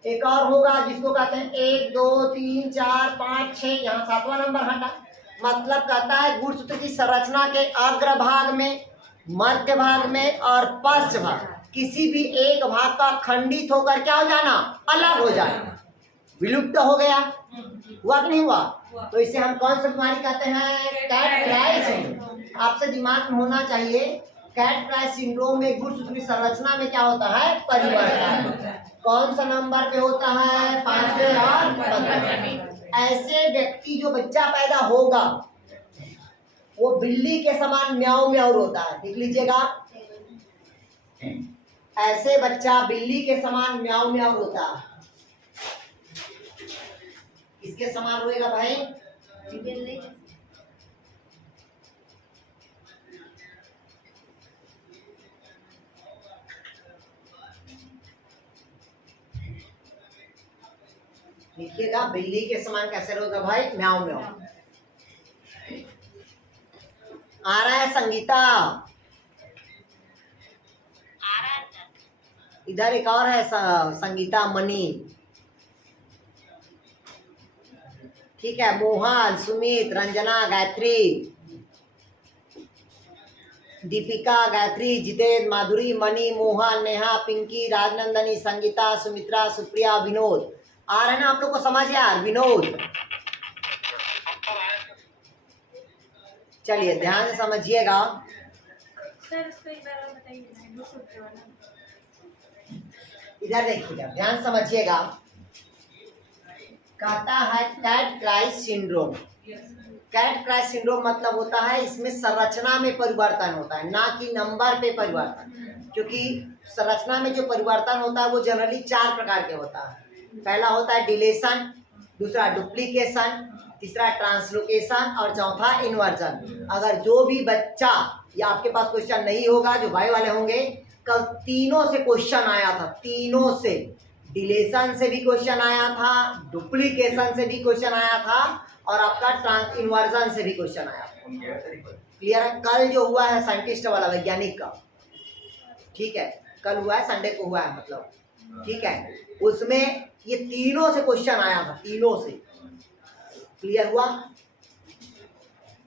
एक और होगा जिसको कहते हैं 1 2 3 4 5 6, यहाँ 7वां नंबर हटा। मतलब कहता है गुणसूत्र की संरचना के अग्रभाग में, मध्य भाग में और पश्च भाग, किसी भी एक भाग का खंडित होकर क्या हो जाना? अलग हो जाना। विलुप्त हो गया, हुआ कि नहीं हुआ? तो इसे हम कौन सा बीमारी कहते हैं? Cat cry syndrome. आपसे दिमाग में होना चाहिए कैट क्राई सिंड्रोम में गुणसूत्र की संरचना में क्या होता है? परिवर्तन। कौन सा नंबर पे होता है? 5वें और 15वें। ऐसे व्यक्ति जो बच्चा पैदा होगा वो बिल्ली के समान म्याऊ म्याऊ रोता है, देख लीजिएगा। ऐसे बच्चा बिल्ली के समान म्याऊ म्याऊ रोता है। किसके समान रोएगा भाई? लिखिएगा बिल्ली के समान कैसे रोएगा भाई? म्याऊ म्याऊ। आ रहा है संगीता? आ रहा है सर। इधर एक और है संगीता मनी, ठीक है। मोहन, सुमित, रंजना, गायत्री, दीपिका, गायत्री, जितेंद्र, माधुरी, मणि, मोहन, नेहा, पिंकी, राजनंदनी, संगीता, सुमित्रा, सुप्रिया, विनोद। आ रहा है ना आप लोग को समझ यार? विनोद, चलिए ध्यान से समझिएगा। सर उसको एक बार और बताइए ना, वो सूत्र वाला। इधर देखिएगा, ध्यान समझिएगा। कहता है cat cry syndrome. Cat cry syndrome मतलब होता है इसमें संरचना में परिवर्तन होता है, ना कि नंबर पे परिवर्तन। क्योंकि संरचना में जो परिवर्तन होता है वो जनरली 4 प्रकार के होता है। पहला होता है डिलेशन, दूसरा डुप्लीकेशन, तीसरा ट्रांसलोकेशन और चौथा इन्वर्जन। अगर जो भी बच्चा, या आपके पास क्वेश्चन नहीं होगा, जो भाई वाले होंगे, कल तीनों से क्वेश्चन आया था, तीनों से। डिलेशन से भी क्वेश्चन आया था, डुप्लीकेशन से भी क्वेश्चन आया था और आपका इन्वर्जन से भी क्वेश्चन आया था। क्लियर है? कल जो हुआ है साइंटिस्ट वाला, वैज्ञानिक का, ठीक है, कल हुआ है, संडे को हुआ है मतलब, ठीक है। उसमें ये तीनों से क्वेश्चन आया था, तीनों से। क्लियर हुआ?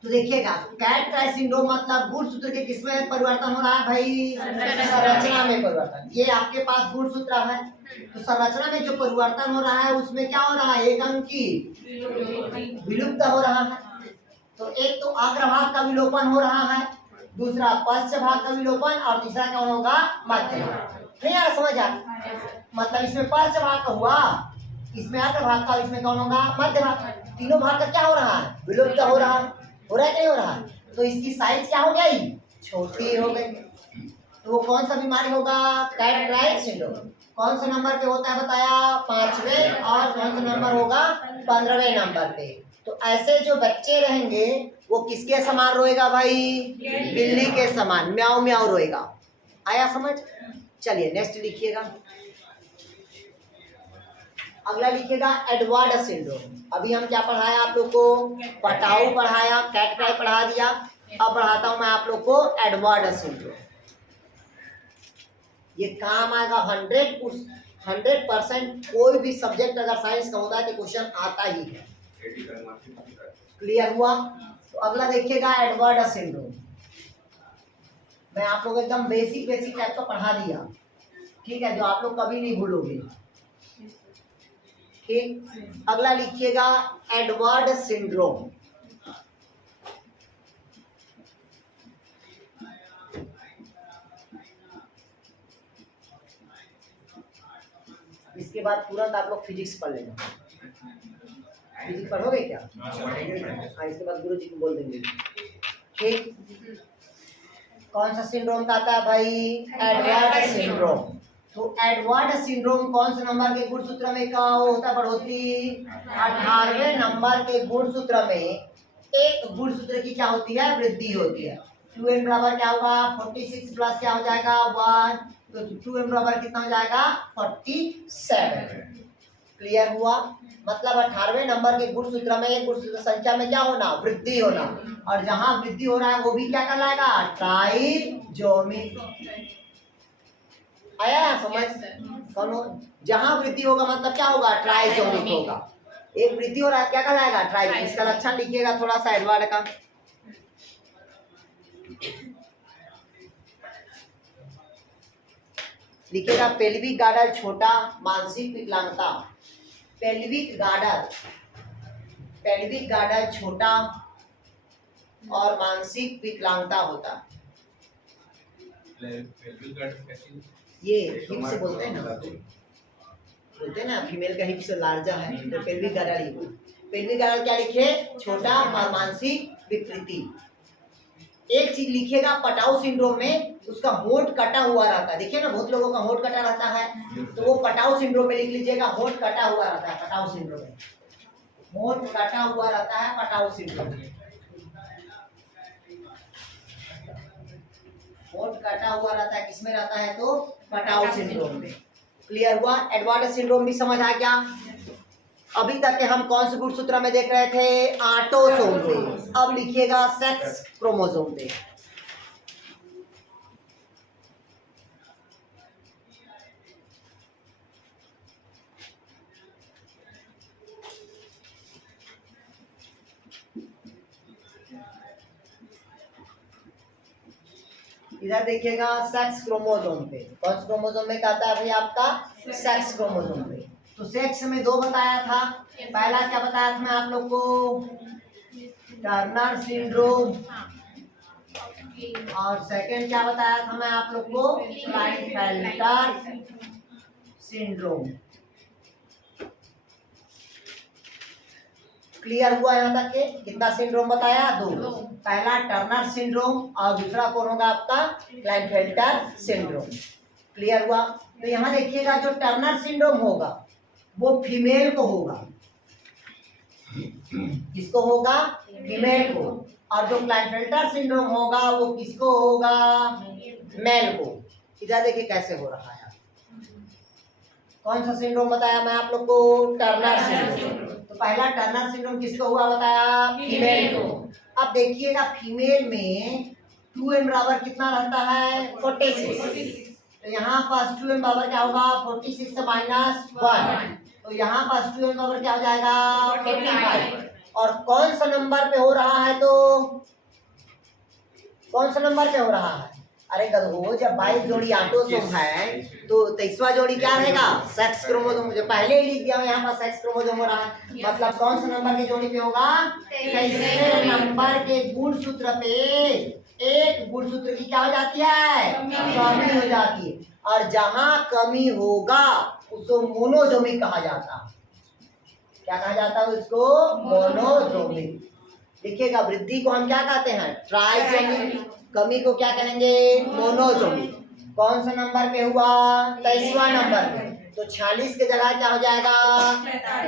तो देखिएगा कैट क्राई सिंड्रोम मतलब गुणसूत्र के किसमें परिवर्तन हो रहा है भाई? संरचना में परिवर्तन। ये आपके पास गुणसूत्र है, तो संरचना में जो परिवर्तन हो रहा है उसमें क्या हो रहा है? एक अंक की विलुप्त हो रहा है। तो एक तो अग्रभाग का विलोपन हो रहा है, दूसरा पश्च भाग का विलोपन और तीसरा क्या होगा? मध्य भाग। नहीं यार समझ आ? मतलब इसमें पश्च भाग का हुआ, इसमें अग्रभाग का, इसमें कौन होगा? मध्य भाग। तीनों भाग का क्या हो रहा है? विलुप्त हो रहा है। हो रहा है कि नहीं हो रहा है? तो इसकी साइज क्या हो गई? छोटी हो गई। तो वो कौन सा बीमारी होगा? Cat cry syndrome. कौन से नंबर पे होता है बताया? 5वें। और कौन सा नंबर होगा? 15वें नंबर पे। तो ऐसे जो बच्चे रहेंगे वो किसके समान रोएगा भाई? बिल्ली के समान म्याऊ म्याऊ रोएगा। आया समझ? चलिए नेक्स्ट लिखिएगा। अगला लिखिएगा एडवर्ड सिंड्रोम। अभी हम क्या पढ़ाया आप लोग को? पटाऊ पढ़ाया, कैट क्राई पढ़ा दिया। अब पढ़ाता हूं मैं आप लोग को एडवर्ड सिंड्रोम। ये काम आएगा 100%। कोई भी सब्जेक्ट अगर साइंस का होता है तो क्वेश्चन आता ही है। क्लियर हुआ? तो अगला देखिएगा एडवर्ड सिंड्रोम। मैं आप लोग एकदम बेसिक टाइप का पढ़ा दिया, ठीक है, जो आप लोग कभी नहीं भूलोगे। ठीक, अगला लिखिएगा एडवर्ड सिंड्रोम। इसके बाद तुरंत आप लोग फिजिक्स पढ़ लेना। फिजिक्स पढ़ोगे क्या? हाँ, इसके बाद गुरु जी को बोल देंगे। ठीक, कौन सा सिंड्रोम का आता है भाई? Edward syndrome. तो एडवर्ड सिंड्रोम कौन से नंबर के गुणसूत्र में का होता है? बढ़ोतरी 18वें नंबर के गुणसूत्र में एक गुणसूत्र की क्या होती है? वृद्धि होती है। 2n बराबर क्या होगा? 46 प्लस क्या हो जाएगा? 1। तो 2n बराबर कितना हो जाएगा? 47। क्लियर हुआ? मतलब 18वें नंबर के गुणसूत्र में एक गुणसूत्र संख्या में क्या होना? वृद्धि होना। और जहां वृद्धि हो रहा है वो भी क्या कहलाएगा? ट्राइजोमिक। आया समझ? कौन? जहां वृद्धि होगा मतलब क्या होगा? ट्राइजोमिक होगा। एक वृद्धि हो रहा है क्या कहलाएगा? ट्राइजोमिक। इसका लक्षण लिखिएगा थोड़ा सा एडवर्ड का। लिखिएगा पेल्विक गार्डर छोटा, मानसिक विकलांगता। पेल्विक गार्डर छोटा और मानसिक विकलांगता होता है। ये हिप से बोलते हैं ना फीमेल का हिप से लार्जा है तो पेल्विक गार्डर ही। पेल्विक गार्डर क्या लिखे? छोटा और मानसिक विकृति। एक चीज लिखेगा पटाउ सिंड्रोम में उसका होंठ कटा हुआ रहता है। देखिए ना बहुत लोगों का होंठ कटा रहता है तो वो पटाउ सिंड्रोम में लिख लीजिएगा, होंठ कटा हुआ रहता है पटाउ सिंड्रोम में। होंठ कटा हुआ रहता है पटाउ सिंड्रोम में। होंठ कटा हुआ रहता है किसमें रहता है? तो पटाउ सिंड्रोम में। क्लियर हुआ? एडवर्ड सिंड्रोम भी समझ आ गया। अभी तक के हम कौन से गुणसूत्र में देख रहे थे? ऑटोसोम में। अब लिखिएगा सेक्स क्रोमोसोम पे। इधर देखिएगा सेक्स क्रोमोसोम पे। कौन से क्रोमोसोम में कहता है भाई आपका? सेक्स क्रोमोसोम पे। तो सेक्स में दो बताया था। पहला क्या बताया था मैं आप लोग को? Turner syndrome. और सेकंड क्या बताया था मैं आप लोग को? Klinefelter syndrome. क्लियर हुआ यहाँ तक के? कितना सिंड्रोम बताया? दो। पहला टर्नर सिंड्रोम और दूसरा कौन होगा आपका? Klinefelter syndrome. क्लियर हुआ? तो यहाँ देखिएगा जो टर्नर सिंड्रोम होगा वो फीमेल को होगा। किसको होगा? फीमेल को। और जो क्लाइनफेल्टर सिंड्रोम होगा वो किसको होगा? मेल को। इधर देखिए कैसे हो रहा है। कौन सा सिंड्रोम बताया मैं आप लोग को? Turner syndrome. तो पहला टर्नर सिंड्रोम किसको हुआ बताया? फीमेल को। अब देखिएगा फीमेल में 2n बराबर कितना रहता है? 46। तो यहाँ पास 2n बराबर क्या होगा? 46 से -1। तो यहाँ पास 2n बराबर क्या हो जाएगा? 45। और कौन सा नंबर पे हो रहा है? तो कौन सा नंबर पे हो रहा है? अरे गधो, जब 22 जोड़ी ऑटोसोम है तो 23वां जोड़ी क्या रहेगा? Sex chromosome. मुझे पहले ही लिख दिया यहाँ पर सेक्स क्रोमोसोम हो रहा है। मतलब कौन सा नंबर के जोड़ी पे होगा? 23वें नंबर के गुणसूत्र पे एक गुणसूत्र की क्या हो जाती है? कमी हो जाती है। और जहां कमी होगा उसको मोनोजोमिक कहा जाता है। क्या कहा जाता है उसको? मोनोजोमिक। देखिएगा वृद्धि को हम क्या कहते हैं? ट्राइजोमिक। कमी को क्या कहेंगे? मोनोजोमिक। कौन सा नंबर पे हुआ? 23वां नंबर पे। तो 46 के जगह क्या हो जाएगा?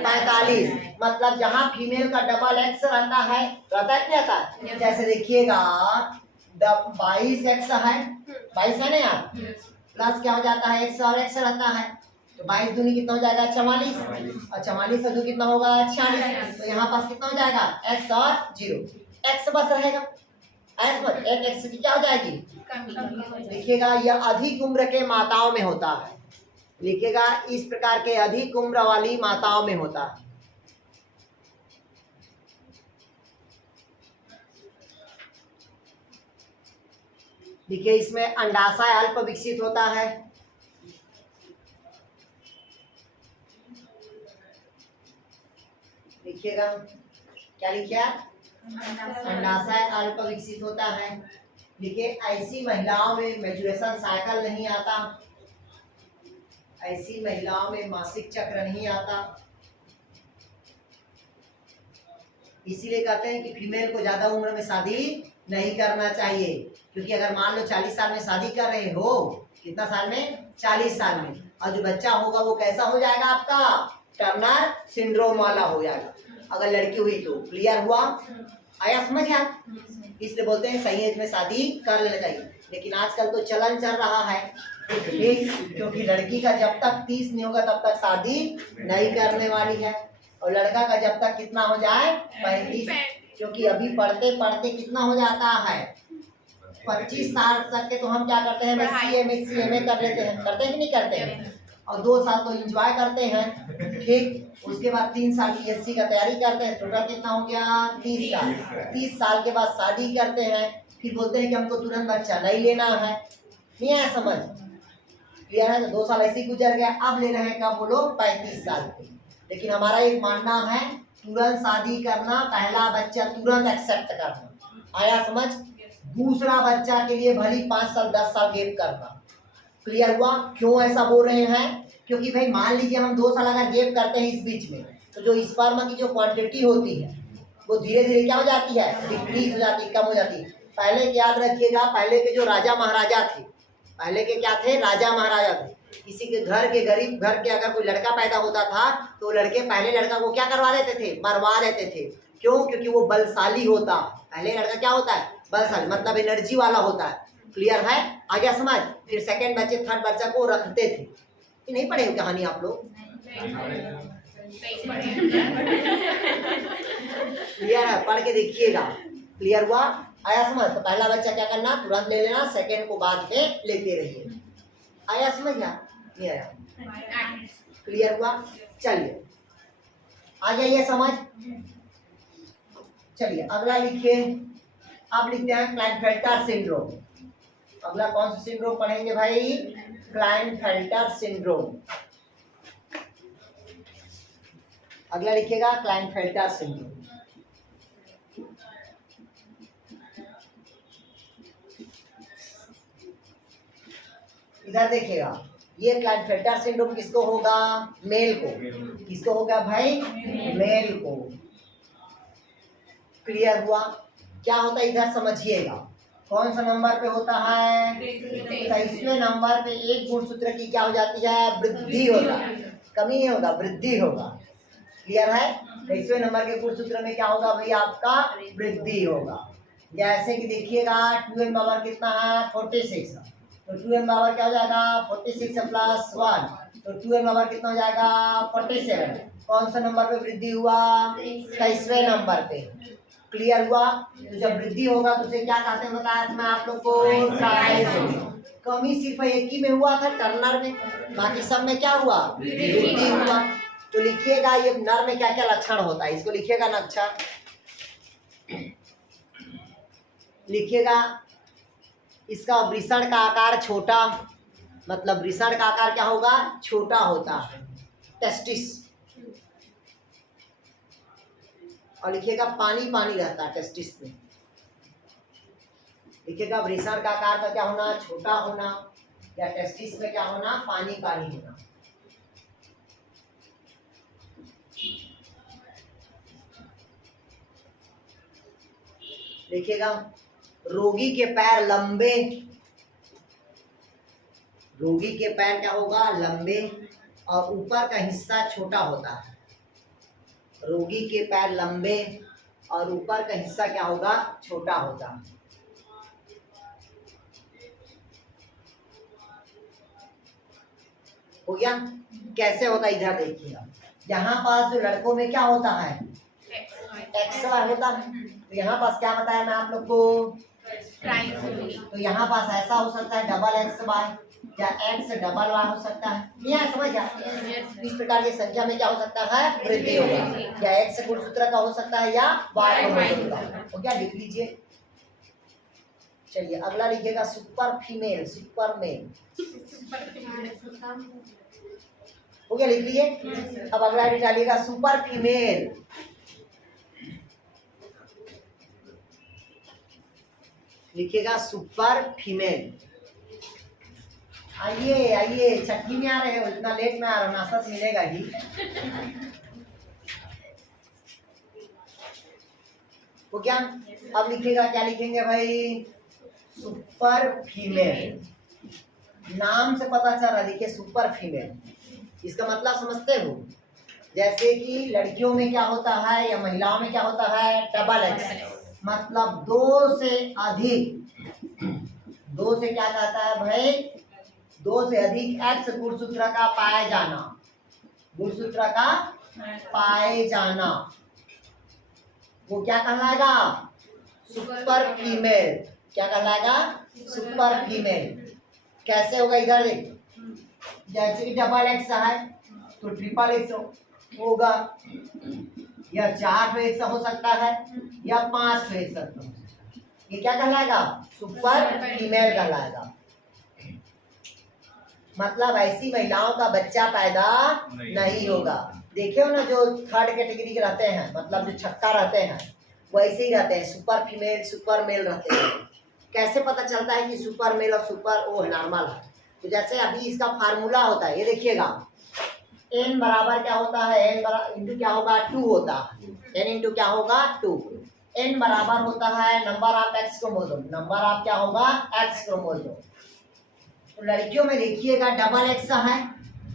45। मतलब जहां फीमेल का डबल एक्स रहता है क्या रहता है? जैसे देखिएगा 22x है, 22 है ना यार, प्लस क्या हो जाता है? x और x रहता है। तो 22 दूनी कितना हो जाएगा? 44। और 44 से 2 कितना होगा? 46। तो यहाँ पास कितना हो जाएगा? x और 0। x बस रहेगा। x बस एक x की क्या हो जाएगी? देखिएगा यह अधिक उम्र के माताओं में होता है। लिखिएगा इस प्रकार के अधिक उम्र वाली माताओं में होता है। देखिए इसमें अंडाशय अल्प विकसित होता है। देखिएगा क्या लिखा? अंडाशय अल्प विकसित होता है। देखिए ऐसी महिलाओं में मेंस्ट्रुएशन साइकिल नहीं आता, ऐसी महिलाओं में मासिक चक्र नहीं आता। इसीलिए कहते हैं कि फीमेल को ज्यादा उम्र में शादी नहीं करना चाहिए, क्योंकि अगर मान लो 40 साल में शादी कर रहे हो, कितना साल में? 40 साल में, और जो बच्चा होगा वो कैसा हो जाएगा? आपका टर्नर सिंड्रोम वाला हो जाएगा अगर लड़की हुई तो। क्लियर हुआ? आया समझ गया? इसलिए बोलते हैं सही एज में शादी कर लेना चाहिए। लेकिन आजकल तो चलन चल रहा है ठीक, क्योंकि लड़की का जब तक 30 नहीं होगा तब तक शादी नहीं करने वाली है, और लड़का का जब तक कितना हो जाए? 35। क्योंकि अभी पढ़ते पढ़ते कितना हो जाता है? 25 साल तक के तो हम क्या करते हैं? CMA कर लेते हैं। करते हैं कि नहीं करते हैं? और 2 साल तो एंजॉय करते हैं ठीक। उसके बाद 3 साल BSc का तैयारी करते हैं। टोटल कितना हो गया? 30 साल। 30 साल के बाद शादी करते हैं, फिर बोलते हैं कि हमको तुरंत बच्चा नहीं लेना है। नहीं आया समझ? क्लियर है? तो 2 साल ऐसे ही गुजर गया। अब ले रहे हैं कब? बोलो 35 साल पे। लेकिन हमारा एक मानना है तुरंत शादी करना, पहला बच्चा तुरंत एक्सेप्ट करना। आया समझ? दूसरा बच्चा के लिए भली 5 साल 10 साल गैप करना। क्लियर हुआ? क्यों ऐसा बोल रहे हैं? क्योंकि भाई मान लीजिए हम 2 साल अगर गैप करते हैं इस बीच में, तो जो स्पर्म की जो क्वांटिटी होती है वो धीरे धीरे क्या हो जाती है? डिक्रीज हो जाती है, कम हो जाती है। पहले के याद रखिएगा, पहले के जो राजा महाराजा थे, पहले के क्या थे? राजा महाराजा थे। किसी के घर के गरीब घर के अगर कोई लड़का पैदा होता था तो लड़के पहले लड़का को क्या करवा देते थे? मरवा देते थे। क्यों? क्योंकि वो बलशाली होता। पहले लड़का क्या होता है? बलशाली, मतलब एनर्जी वाला होता है। क्लियर है? आ गया समझ? फिर सेकंड बच्चे थर्ड बच्चा को रखते थे। ये नहीं पढ़े कहानी आप लोग? क्लियर है? पढ़ के देखिएगा। क्लियर हुआ? आया समझ? तो पहला बच्चा क्या करना? तुरंत ले लेना, सेकंड को बाद में लेते रहिए। आया समझ? नहीं आया? क्लियर हुआ? चलिए आ जाइए समझ। चलिए अगला लिखिए। अब लिखते हैं क्लाइनफेल्टर सिंड्रोम। अगला कौन सा सिंड्रोम पढ़ेंगे भाई? Klinefelter syndrome. अगला लिखिएगा क्लाइनफेल्टर सिंड्रोम। इधर देखिएगा, ये क्लाइनफेल्टर सिंड्रोम किसको होगा? मेल को। किसको होगा भाई? मेल को। क्लियर हुआ? क्या होता है इधर समझिएगा। कौन सा नंबर पे होता है? 23वें नंबर पे एक गुणसूत्र की क्या हो जाती है? वृद्धि होगा। कमी नहीं होगा, वृद्धि होगा। क्लियर है? 23वें नंबर के गुणसूत्र में क्या होगा भाई? आपका वृद्धि होगा। जैसे कि देखिएगा 2n पावर कितना है? 46। तो 2n पावर क्या हो जाएगा? 46 प्लस 1, तो 2n पावर कितना हो जाएगा? 47। कौन सा नंबर पे वृद्धि हुआ? 23वें नंबर पे। क्लियर हुआ? तो जब वृद्धि होगा तो उसे क्या कहते हैं बताया मैं आप लोग को? ट्राइसोमी। कमी सिर्फ एक ही में हुआ था, टर्नर में, बाकी सब में क्या हुआ? वृद्धि हुआ। तो लिखिएगा ये नर में क्या क्या लक्षण होता है, इसको लिखिएगा ना। अच्छा लिखिएगा, इसका वृषण का आकार छोटा, मतलब वृषण का आकार क्या होगा? छोटा होता है। टेस्टिस। और लिखिएगा पानी पानी रहता है टेस्टिस में। लिखिएगा वृषण का आकार का क्या होना? छोटा होना, या टेस्टिस में क्या होना? पानी पानी होना। देखिएगा रोगी के पैर लंबे, रोगी के पैर क्या होगा? लंबे, और ऊपर का हिस्सा छोटा होता है। रोगी के पैर लंबे और ऊपर का हिस्सा क्या होगा? छोटा होगा। हो गया? कैसे होता है इधर देखिएगा, यहाँ पास जो लड़कों में क्या होता है? एक्स वाई होता है। तो यहाँ पास क्या बताया मैं आप लोग को? तो यहाँ पास ऐसा हो सकता है डबल एक्स वाई, या एक्स डबल वाई हो सकता है। यह समझ जाए इस प्रकार की संख्या में क्या हो सकता है? वृद्धि होगा। या एक्स गुणसूत्र का हो सकता है या वाई गुणसूत्र का। हो गया? लिख लीजिए। चलिए अगला लिखिएगा सुपर फीमेल, सुपर मेल। हो गया? लिख लीजिए। अब अगला डालिएगा सुपर फीमेल। लिखिएगा सुपर फीमेल। आइए आइए, छठी में आ रहे हो, इतना लेट में आ रहे हो, नाश्ता तो मिलेगा ही। वो क्या? अब लिखिएगा, क्या लिखेंगे भाई? Super female. नाम से पता चल रहा, देखिए सुपर फीमेल। इसका मतलब समझते हो? जैसे कि लड़कियों में क्या होता है या महिलाओं में क्या होता है? डबल एक्स, मतलब 2 से अधिक। 2 से क्या कहता है भाई? 2 से अधिक एक्स गुणसूत्र का पाए जाना, गुणसूत्र का पाए जाना, वो क्या कहलाएगा? Super female. क्या कहलाएगा? Super female. कैसे होगा इधर देख, जैसे कि डबल एक्स है तो ट्रिपल एक्स होगा, या 4 एक्स हो सकता है, या 5 एक्स हो सकता है। ये क्या कहलाएगा? सुपर फीमेल कहलाएगा। मतलब ऐसी महिलाओं का बच्चा पैदा नहीं होगा। देखे हो ना, जो थर्ड कैटेगरी के रहते हैं, मतलब जो छक्का रहते हैं वैसे ही रहते हैं, सुपर फीमेल सुपर मेल रहते हैं। कैसे पता चलता है कि सुपर मेल और सुपर वो नॉर्मल है? तो जैसे अभी इसका फार्मूला होता है, ये देखिएगा, n बराबर क्या होता है, n बराबर इंटू क्या होगा 2 होता है, n इंटू क्या होगा 2। n बराबर होता है number of x chromosome, number of क्या होगा एक्स क्रोमोसोम। तो लड़कियों में देखिएगा डबल एक्स है,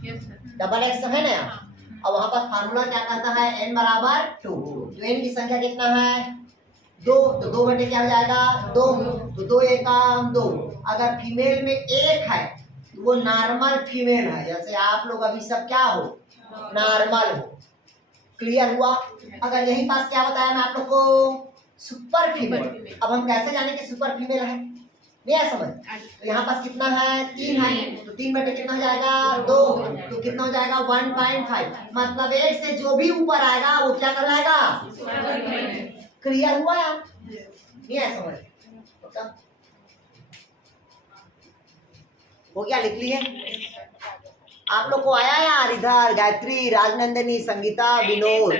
यस सर। डबल एक्स है ना, और वहां पर फार्मूला क्या कहता है n बराबर 2। तो n की संख्या कितना है 2, तो 2 बटे क्या हो जाएगा 2, तो 2 एका 2। अगर फीमेल में 1 है तो वो नॉर्मल फीमेल है, जैसे आप लोग अभी सब क्या हो नॉर्मल हो। क्लियर हुआ? अगर यही पास क्या बताया मैं आप लोग को सुपर फीमेल। अब हम कैसे जाने कि सुपर फीमेल है, नहीं आया समझ? तो यहाँ पास कितना है 3 है, तो 3 बटे कितना हो जाएगा 2, तो कितना हो जाएगा 1.5। मतलब 1 से जो भी ऊपर आएगा वो क्या कहलाएगा। क्लियर हुआ यार? नहीं आया समझ? पक्का हो गया? लिख लिए आप लोग को? आया यार इधर गायत्री, राजनंदिनी, संगीता, विनोद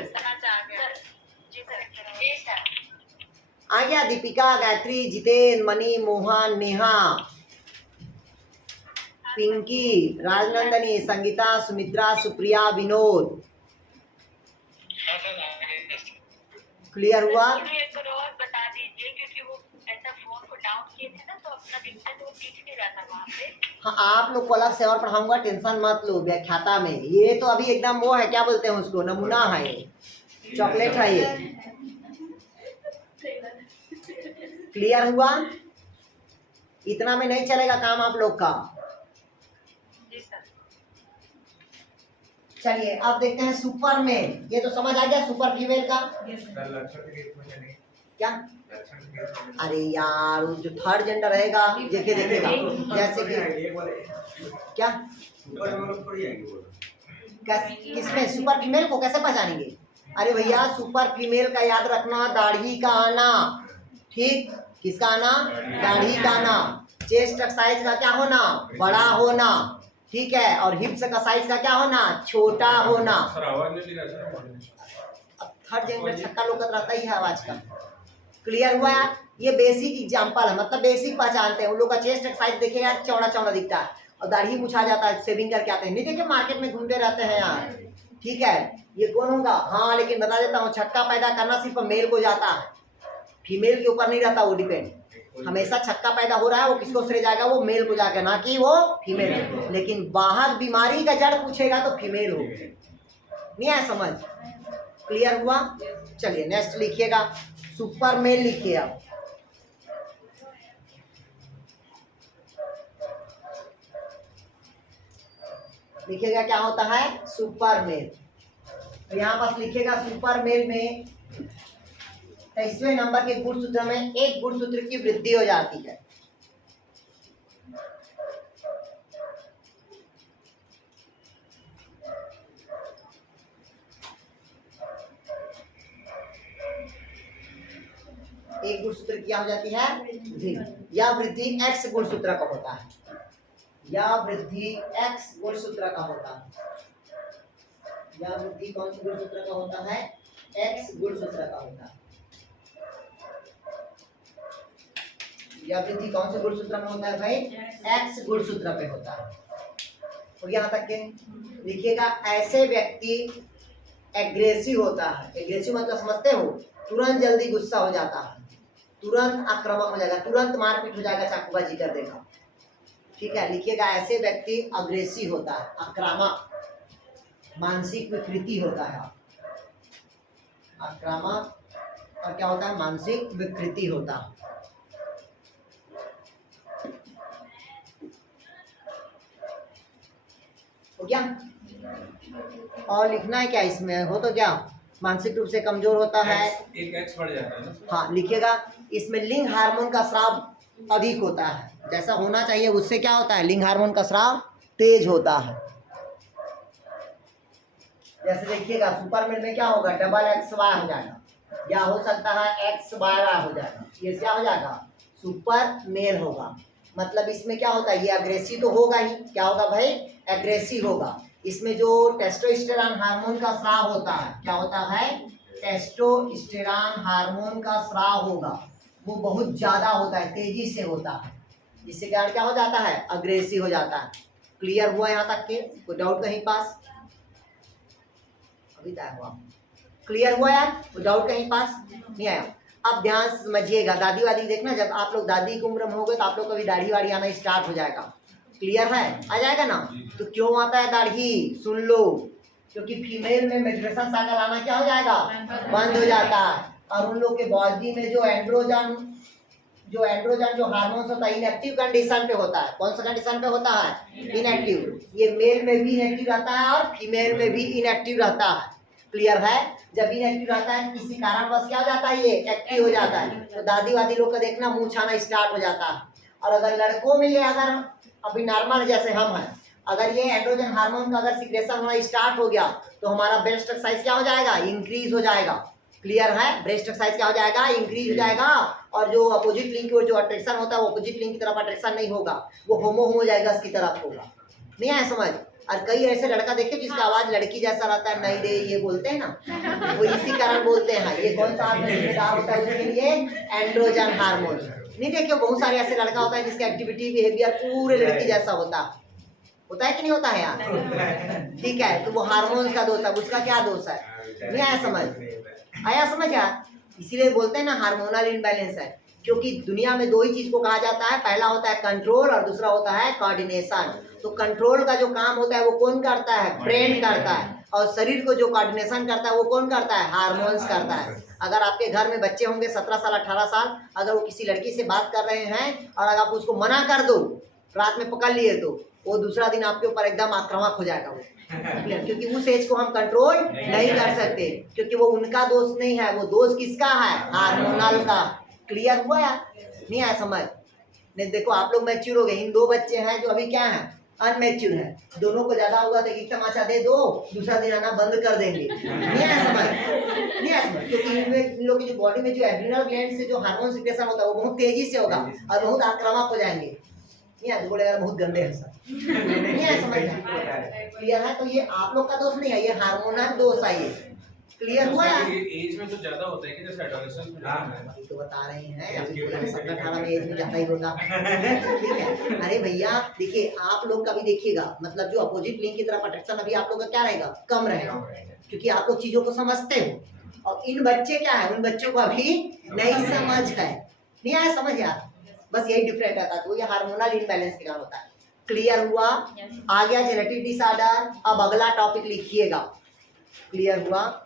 आ गया? दीपिका, गायत्री, जितेन, मणि, मोहन, नेहा, पिंकी, राजनंदिनी, संगीता, सुमित्रा, सुप्रिया, विनोद। क्लियर हुआ? एक बार और बता दीजिए, क्योंकि वो ऐसा फोन को डाउन किए थे ना तो अपना दिखता तो वो दिख नहीं रहा था वहाँ पे। हाँ, आप लोग को अलग से और पढ़ाऊंगा, टेंशन मत लो। व्याख्याता में ये तो अभी एकदम वो है, क्या बोलते हैं उसको, नमूना है, चॉकलेट है ये। क्लियर हुआ? इतना में नहीं चलेगा काम आप लोग का। जी सर। चलिए अब देखते हैं सुपर मेल। ये तो समझ आ गया सुपर फीमेल का। सर लक्षण के केस में नहीं, क्या? लक्षण के केस में अरे यार वो जो थर्ड जेंडर रहेगा देखिए देखेगा, जैसे कि ये बोले क्या सुपर में लोग थोड़ी आएंगे बोलो। किसमें सुपर फीमेल को कैसे पहचानेंगे? अरे भैया सुपर फीमेल का याद रखना, दाढ़ी का आना, ठीक, किसका आना, दाढ़ी का आना, चेस्ट साइज का क्या होना, बड़ा होना, ठीक है, और हिप्स का साइज का क्या होना, छोटा होना। सर आवाज नहीं रहा सर। अब थर्ड जेंडर छक्का लोकत रहता ही है आवाज का। क्लियर हुआ यार? ये बेसिक एग्जांपल है, मतलब बेसिक पहचानते हैं। उन लोग का चेस्ट साइज देखेगा चौड़ा चौड़ा दिखता है और दाढ़ी मुछा जाता है, शेविंग करके आते हैं, नहीं देखे मार्केट में घूमते रहते हैं यार, ठीक है। ये कौन होगा? हाँ, लेकिन बता देता हूँ, छक्का पैदा करना सिर्फ मेल को जाता है, फीमेल के ऊपर नहीं रहता वो डिपेंड। हमेशा छक्का पैदा हो रहा है वो किसको श्रेय जाएगा, वो मेल को जाएगा, ना कि वो फीमेल। लेकिन बाहर बीमारी का जड़ पूछेगा तो फीमेल हो। नहीं आया समझ? क्लियर हुआ? चलिए नेक्स्ट लिखिएगा, सुपर मेल लिखिए आप। लिखिएगा क्या होता है सुपर मेल। तो यहाँ पास लिखिएगा सुपर मेल में 23वें नंबर के गुणसूत्र में एक गुणसूत्र की वृद्धि हो जाती है। एक गुणसूत्र क्या हो जाती है वृद्धि। यह वृद्धि एक्स गुणसूत्र का होता है, यह वृद्धि एक्स गुणसूत्र का होता है। यह वृद्धि कौन से गुणसूत्र का होता है? एक्स गुणसूत्र का होता है। यह वृद्धि कौन से गुणसूत्र में होता है भाई? एक्स गुणसूत्र पे होता है। और यहाँ तक के लिखिएगा, ऐसे व्यक्ति एग्रेसिव होता है। एग्रेसिव मतलब समझते हो, तुरंत जल्दी गुस्सा हो जाता है, तुरंत आक्रामक हो जाएगा, तुरंत मारपीट हो जाएगा, चाकूबाजी कर देगा, ठीक है। लिखिएगा, ऐसे व्यक्ति अग्रेसिव होता है, आक्रामक, मानसिक विकृति होता है, आक्रामक, और क्या होता है मानसिक विकृति होता है। हो गया? और लिखना है क्या इसमें? हो तो क्या, मानसिक रूप से कमजोर होता है, एक एक्स बढ़ जाता है ना। हाँ लिखिएगा, इसमें लिंग हार्मोन का स्राव अधिक होता है, जैसा होना चाहिए उससे क्या होता है, लिंग हार्मोन का स्राव तेज होता है। जैसे देखिएगा सुपर मेल में क्या होगा, डबल एक्स वाई हो जाएगा, या हो सकता है एक्स वाई वाई हो जाएगा, ये क्या हो जाएगा सुपर मेल होगा। मतलब इसमें क्या होता है, ये अग्रेसिव तो होगा ही, क्या होगा भाई एग्रेसिव होगा। इसमें जो टेस्टोस्टेरॉन हार्मोन का स्राव होता है, क्या होता है, टेस्टोस्टेरॉन हार्मोन का स्राव होगा, वो बहुत ज्यादा होता है, तेजी से होता है, जिससे कारण क्या हो जाता है, अग्रेसिव हो जाता है। क्लियर हुआ यहाँ तक के? कोई डाउट कहीं पास? अभी तक हुआ? क्लियर हुआ यार? कोई डाउट कहीं पास नहीं आया? अब ध्यान से समझिएगा, दादी वादी देखना, जब आप लोग दादी की उम्र में होगे तो आप लोग का भी दाढ़ी वाड़ी आना स्टार्ट हो जाएगा। क्लियर है? आ जाएगा ना? तो क्यों आता है दाढ़ी? सुन लो, क्योंकि फीमेल में मेंस्ट्रुएशन साइकिल आना क्या हो जाएगा, बंद हो जाता है, और उन लोग के बॉडी में जो एंड्रोजन जो हार्मोन्स होता है इनएक्टिव कंडीशन पे होता है। कौन सा कंडीशन पे होता है? इनएक्टिव। ये मेल में भी इनएक्टिव रहता है और फीमेल में भी इनएक्टिव रहता है। क्लियर है? जब इनएक्टिव रहता है किसी कारणवश क्या हो जाता है, ये एक्टिव हो जाता है। तो दादी वादी लोग का देखना मुंह छाना स्टार्ट हो जाता है। और अगर लड़कों में ये अगर अभी नॉर्मल जैसे हम हैं, अगर ये एंड्रोजन हार्मोन का अगर सिक्रेशन होना स्टार्ट हो गया तो हमारा ब्रेस्ट साइज क्या हो जाएगा, इंक्रीज हो जाएगा। क्लियर है? ब्रेस्ट साइज क्या हो जाएगा, इंक्रीज हो जाएगा। और जो अपोजिट लिंक की ओर जो अट्रैक्शन होता है वो अपोजिट लिंक की तरफ अट्रैक्शन नहीं होगा, वो होमो हो जाएगा, इसकी तरफ होगा। नहीं आया समझ? और कई ऐसे लड़का देखे जिसका आवाज लड़की जैसा रहता है, नहीं रे ये बोलते हैं ना, वो इसी कारण बोलते हैं। ये कौन सा जिम्मेदार होता है उसके लिए? Androgen hormone. नहीं देखिए, बहुत सारे ऐसे लड़का होता है जिसका एक्टिविटी बिहेवियर पूरे लड़की जैसा होता है कि नहीं होता है यार? ठीक है, तो वो हार्मोन का दोष है, उसका क्या दोष है? नहीं आया समझ? आया समझ यार? इसीलिए बोलते हैं ना हार्मोनल इनबैलेंस है, क्योंकि दुनिया में दो ही चीज को कहा जाता है, पहला होता है कंट्रोल और दूसरा होता है कोऑर्डिनेशन। तो कंट्रोल का जो काम होता है वो कौन करता है? ब्रेन करता है। और शरीर को जो कोऑर्डिनेशन करता है वो कौन करता है? हार्मोन्स करता है। अगर आपके घर में बच्चे होंगे 17 साल 18 साल, अगर वो किसी लड़की से बात कर रहे हैं और अगर आप उसको मना कर दो, रात में पकड़ लिए, तो वो दूसरा दिन आपके ऊपर एकदम आक्रामक हो जाएगा वो। क्योंकि उस एज को हम कंट्रोल नहीं कर सकते, क्योंकि वो उनका दोष नहीं है, वो दोष किसका है? हार्मोनल का। क्लियर हुआ यार? नहीं आया समझ? नहीं देखो, आप लोग मैच्योर हो गए, इन दो बच्चे हैं जो अभी क्या है, अनमैच्योर है। दोनों को ज्यादा होगा तो एक तमाचा दे दो, दूसरा दिन आना बंद कर देंगे। नहीं आया समझ? नहीं आया समझ? क्योंकि इन लोग की जो बॉडी में जो एड्रिनल ग्लैंड से जो हार्मोन सिक्रेशन होता है वो बहुत तेजी से होगा और बहुत आक्रामक हो जाएंगे। नहीं बोले यार बहुत गंदे हैं सर। नहीं है समझ? क्लियर है? तो ये आप लोग का दोष नहीं है, ये हार्मोनल दोष है ये। क्लियर हुआ यार? एज में तो ज्यादा होता है कि जैसे एडोलेसेंस में ये तो बता रहे हैं, अभी 17-18 में एज में ज्यादा ही होगा। ठीक है? अरे भैया देखिए, आप लोग का भी देखिएगा, मतलब जो अपोजिट लिंक की तरफ अट्रैक्शन अभी आप लोग का क्या रहेगा, कम रहेगा, क्योंकि आप लोग चीजों को समझते हो। और इन बच्चे क्या है, उन बच्चों को अभी नहीं समझ है। नहीं आया समझ यार? बस यही डिफरेंट रहता है। तो ये हार्मोनल इनबैलेंस के कारण होता है। क्लियर हुआ? आ गया जेनेटिक डिसऑर्डर। अब अगला टॉपिक लिखिएगा। क्लियर हुआ?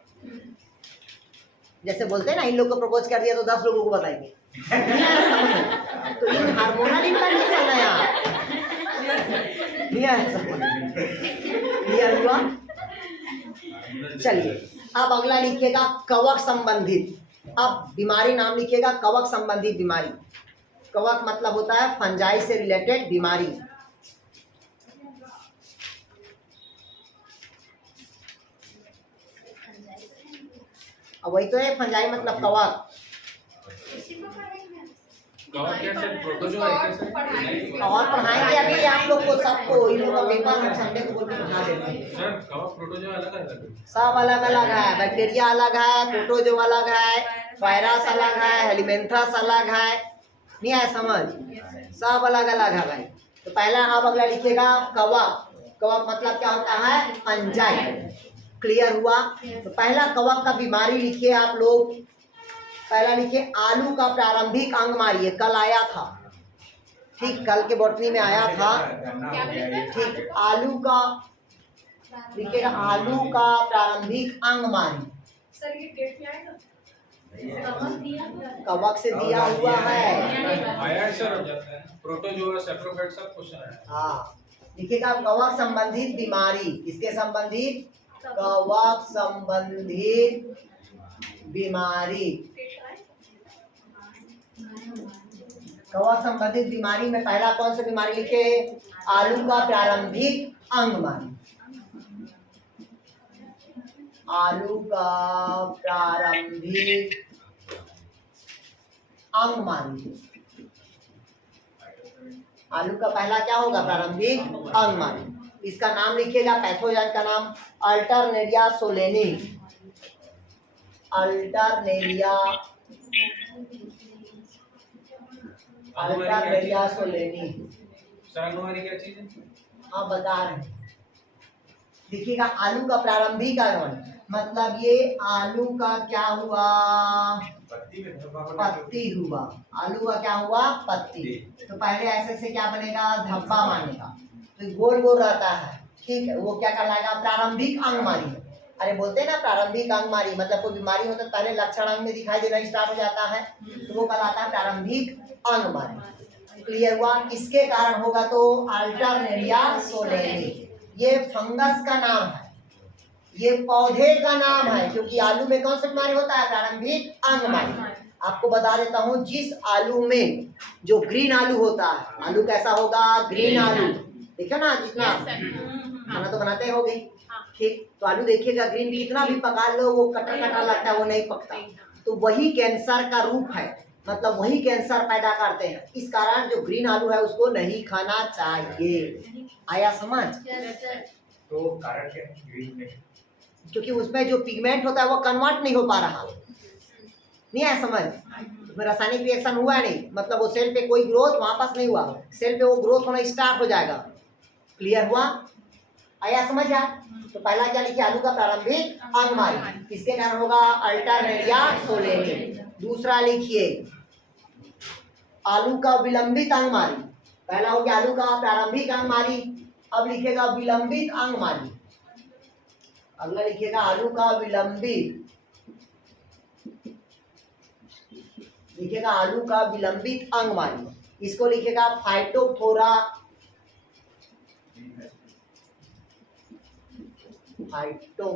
जैसे बोलते हैं ना, इन लोग को प्रपोज कर दिया तो 10 लोगों को बताएंगे। तो इन हार्मोनल इनबैलेंस है ना यार। क्लियर हुआ? चलिए अब अगला लिखिएगा कवक संबंधित। अब बीमारी नाम लिखिएगा कवक संबंधित बीमारी। कवक मतलब होता है फंजाई से रिलेटेड बीमारी। अब वही तो है, फंजाई मतलब कवक। और पढ़ाएंगे अभी आप लोग को, सबको। इन लोगों का पेपर हम संडे को बोल के पढ़ा देते हैं। सर कवक प्रोटोजोआ अलग है? सब अलग अलग है। बैक्टीरिया अलग है, प्रोटोजोआ अलग है, वायरस अलग है, हेलिमेंथस अलग है। नहीं आया समझ? सब अलग अलग है भाई। तो पहला आप अगला लिखिएगा कवक। कवक मतलब क्या होता है? फंजाई। क्लियर हुआ? तो पहला कवक का बीमारी लिखिए आप लोग। पहला लिखिए आलू का प्रारंभिक अंग मारिए। कल आया था, ठीक, कल के बॉटनी में आया था। ठीक, आलू का लिखिएगा, आलू का प्रारंभिक अंग मारिए। सर ये डेट क्या आएगा? कवक से दिया हुआ है। आया है सर, प्रोटोजोआ सेप्रोफाइट सब क्वेश्चन है। हाँ लिखिएगा कवक संबंधित बीमारी। किसके संबंधित? कवक संबंधित बीमारी। कवक संबंधित बीमारी में पहला कौन सा बीमारी लिखे? आलू का प्रारंभिक अंग मारिए। आलू का प्रारंभिक अंग मारिए। आलू का पहला क्या होगा? प्रारंभिक अंग मारिए। इसका नाम लिखिएगा, पैथोजन का नाम अल्टरनेरिया सोलेनी। अल्टरनेरिया सोलेनी। सर अनुवारी क्या चीज है? हाँ बता रहे हैं। देखिएगा आलू का प्रारंभिक आगमन, मतलब ये आलू का क्या हुआ, पत्ती हुआ। आलू का क्या हुआ, पत्ती। तो पहले ऐसे से क्या बनेगा, धब्बा मानेगा, तो गोल गोल रहता है, ठीक है। वो क्या कहलाएगा, प्रारंभिक अंगमारी। अरे बोलते हैं ना प्रारंभिक अंगमारी, मतलब कोई बीमारी होता है पहले लक्षण अंग में दिखाई देना स्टार्ट हो जाता है, तो वो कहलाता है प्रारंभिक अंगमारी। क्लियर हुआ। किसके कारण होगा, तो अल्टरनेरिया सोलेनी। ये फंगस का नाम है, ये पौधे का नाम है, क्योंकि आलू में कौन सा बीमारी होता है, प्रारंभिक अंगमारी। आपको बता देता हूँ, जिस आलू में जो ग्रीन आलू होता है, आलू कैसा होगा, ग्रीन आलू। देखो ना, जितना खाना तो बनाते हो गई, ठीक। तो आलू देखिएगा ग्रीन, कितना भी पका लो वो कटर कटर लगता है, वो नहीं पकता। तो वही कैंसर का रूप है, मतलब वही कैंसर पैदा करते हैं। इस कारण जो ग्रीन आलू है उसको नहीं खाना चाहिए। आया समझ। तो कारण क्या है ग्रीन में? क्योंकि उसमें जो पिगमेंट होता है वो कन्वर्ट नहीं हो पा रहा, नहीं आया समझ। उसमें रासायनिक रिएक्शन हुआ नहीं, मतलब वो सेल पे कोई ग्रोथ वापस नहीं हुआ, सेल पे वो ग्रोथ होना स्टार्ट हो जाएगा। क्लियर हुआ, आया समझ यार। तो पहला क्या लिखिए, आलू का प्रारंभिक अंगमारी, किसके कारण होगा, अल्टरनेरिया सोलेनी। दूसरा लिखिए आलू का विलंबित अंगमारी। पहला हो गया आलू का प्रारंभिक अंगमारी, अब लिखेगा विलंबित अंगमारी। अगला लिखिएगा आलू का विलंबित, लिखिएगा आलू का विलंबित अंगमारी। इसको लिखिएगा फाइटोफोरा, फाइटो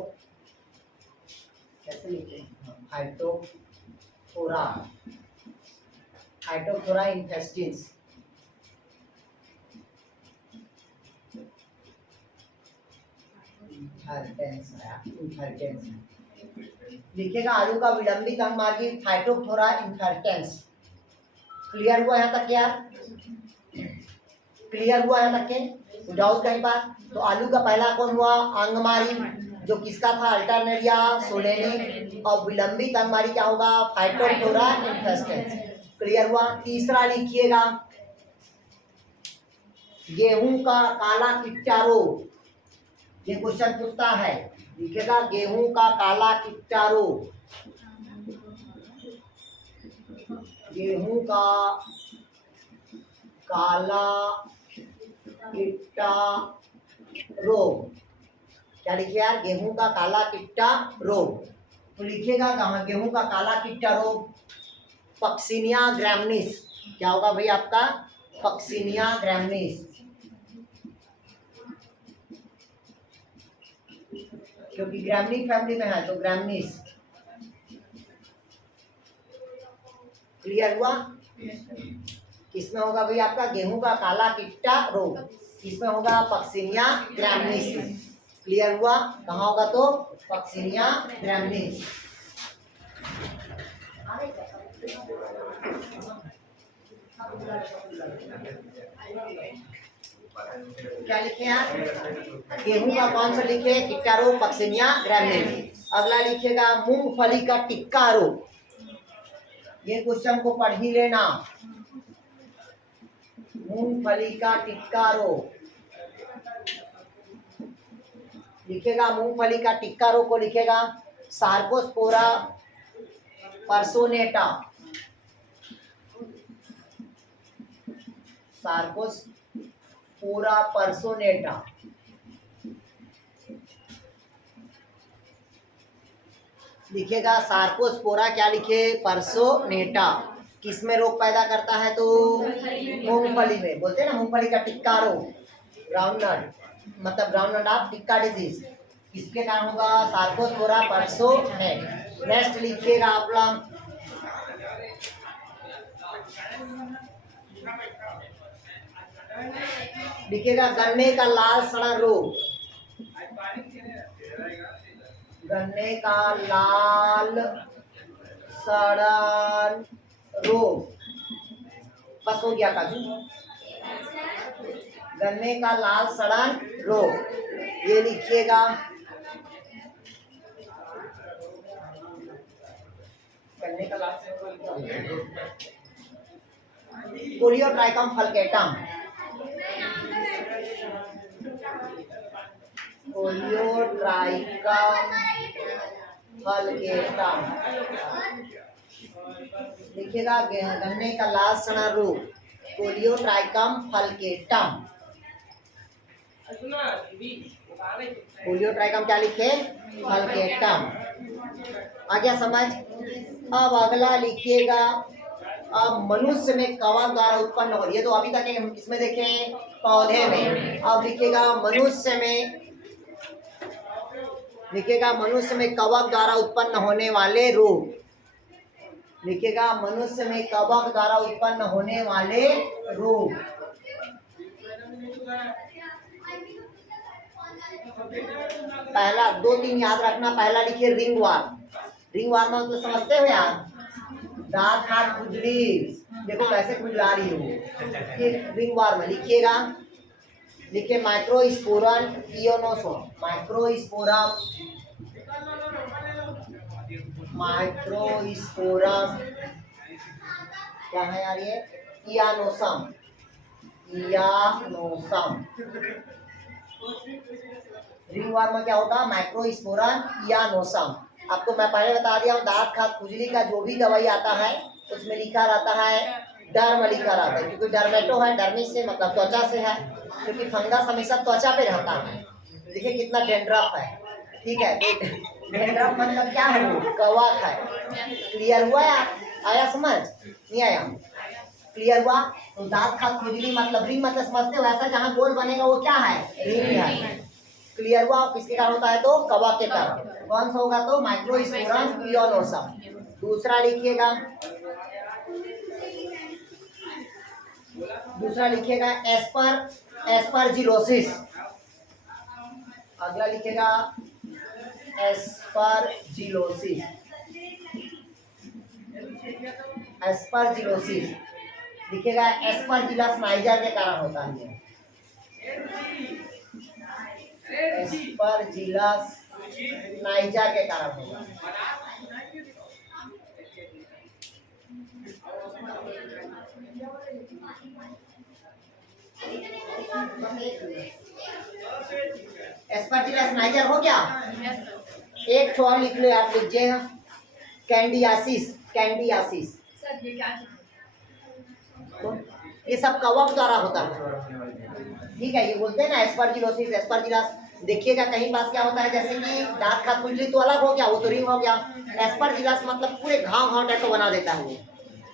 कैसे लिखते हैं, फाइटोफोरा, फाइटोफोरा इन्फेस्टिस। लिखिएगा आलू का विलंबित अंगमार्गी फाइटोफोरा इन्फेर्टेंस। क्लियर हुआ यहाँ तक यार, क्लियर हुआ यहाँ तक के, डाउट कहीं बात। तो आलू का पहला कौन हुआ, अंगमारी, जो किसका था, अल्टरनेरिया सोलेनी। और विलंबित अंगमारी क्या होगा, फाइटोफोरा इन्फेस्टेंस। क्लियर हुआ। तीसरा लिखिएगा गेहूं का काला टिट्टा रोग, ये क्वेश्चन पूछता है, लिखेगा गेहूं का काला टिट्टा रोग। गेहूं का काला टिट्टा रोग, क्या लिखिए यार, गेहूं का काला टिट्टा रोग। तो लिखिएगा कहाँ, गेहूं का काला टिट्टा रोग, पक्सिनिया ग्रामिनीस। क्या होगा भाई आपका, पक्सिनिया ग्रामिनीस, क्योंकि ग्रामिनी फैमिली में है तो ग्रामिनीस। क्लियर हुआ। किसमें होगा भाई आपका, गेहूं का काला टिट्टा रोग, किसमें होगा, पक्सिनिया ग्रामिनीस में। क्लियर हुआ। कहाँ होगा, तो पक्सिनिया ग्रामिनीस। क्या लिखे यार, गेहूं का कौन सा लिखे, टिक्का रोग, पक्सिनिया ग्रामिनीस। अगला लिखिएगा मूंगफली का टिक्का रोग, ये क्वेश्चन को पढ़ ही लेना। मूंगफली का टिक्का रोग लिखेगा, मूंगफली का टिक्का रोग को लिखेगा सार्कोस्पोरा पर्सोनेटा, सार्कोस्पोरा पर्सोनेटा। लिखेगा सार्कोस्पोरा, क्या लिखे, पर्सोनेटा। किसमें रोग पैदा करता है, तो मूंगफली में। बोलते हैं ना मूंगफली का टिक्का रोग, ग्राउंडनट, मतलब ग्राउंडनट ऑफ टिक्का डिजीज, किसके कारण होगा, सार्कोस्पोरा पर्सोनेट। नेक्स्ट लिखिएगा आप लोग लिखिएगा गन्ने का लाल सड़ा रोग, गन्ने का लाल सड़न रोग। बस हो गया काजू। गन्ने का लाल सड़न रोग, ये लिखिएगा। गन्ने का लाल सड़न रोग, कोलियोट्राइकम फल्केटम, कोलियोट्राइकम फल्केटम लिखिएगा। गन्ने का लाल सड़न रोग, कोलियोट्राइकम फल्केटम। कोलियोट्राइकम क्या लिखे? फल्केटम। आ गया समझ? अब अगला लिखिएगा, अब मनुष्य में कवक द्वारा उत्पन्न हो रही है, तो अभी तक हम किसमें देखे? पौधे में। अब लिखिएगा मनुष्य में, लिखिएगा मनुष्य में कवक द्वारा उत्पन्न होने वाले रोग, लिखिएगा मनुष्य में कवक द्वारा उत्पन्न होने वाले रोग। पहला 2-3 याद रखना। पहला लिखिए रिंगवर्म। रिंगवर्म तो समझते हो यार? दांत हाथ खुजली, देखो कैसे खुजला रही हो। रिंगवर्म लिखिएगा, लिखिए माइक्रोस्पोरम इयोनोसोम, माइक्रोस्पोरम, माइक्रोस्पोरम क्या है यार ये? इयानोसम, इयानोसम। रिंगवर्म क्या होगा? माइक्रोस्पोरम इयानोसम। आपको मैं पहले बता दिया हूँ, दांत खाद खुजली का जो भी दवाई आता है उसमें लिखा रहता है डर्म लिखा रहता है, क्योंकि डर्मेटो है, डर्मिस से मतलब त्वचा से है, क्योंकि फंगस हमेशा त्वचा पे रहता है। देखिए कितना डेंड्रफ है, ठीक है? डेंड्रफ मतलब क्या है? वो कवक है। क्लियर हुआ या? आया समझ? नहीं आया? क्लियर हुआ? तो दांत खाद खुजली मतलब रिंग मतलब समझते हो? ऐसा जहाँ गोल बनेगा वो क्या है? रिंग है। क्लियर हुआ? किसके कारण होता है? तो कवक के कारण। कौन सा होगा? तो माइक्रोस्पोरम इयोनोसम। दूसरा लिखिएगा, दूसरा लिखिएगा एस्परजिलोसिस। अगला लिखिएगा एस्परजिलोसिस, एस्परजिलोसिस लिखिएगा। एस्परजिलस नाइजर के कारण होता है। एस्परजिलस नाइजर के कारण होगा। एस्परजिलस नाइजर हो गया। एक और लिख लो, आप लीजिएगा कैंडियासिस, कैंडियासिस। ये सब कवक द्वारा होता है, ठीक है? ये बोलते हैं ना एस्परजिलोसिस, एस्परजिलस। देखिएगा कहीं पास क्या होता है, जैसे कि दांत खाद खुजली तो अलग हो गया, वो तो रिंग हो गया। एस्परजिलस मतलब पूरे घाव घाव टाइप को बना देता है, वो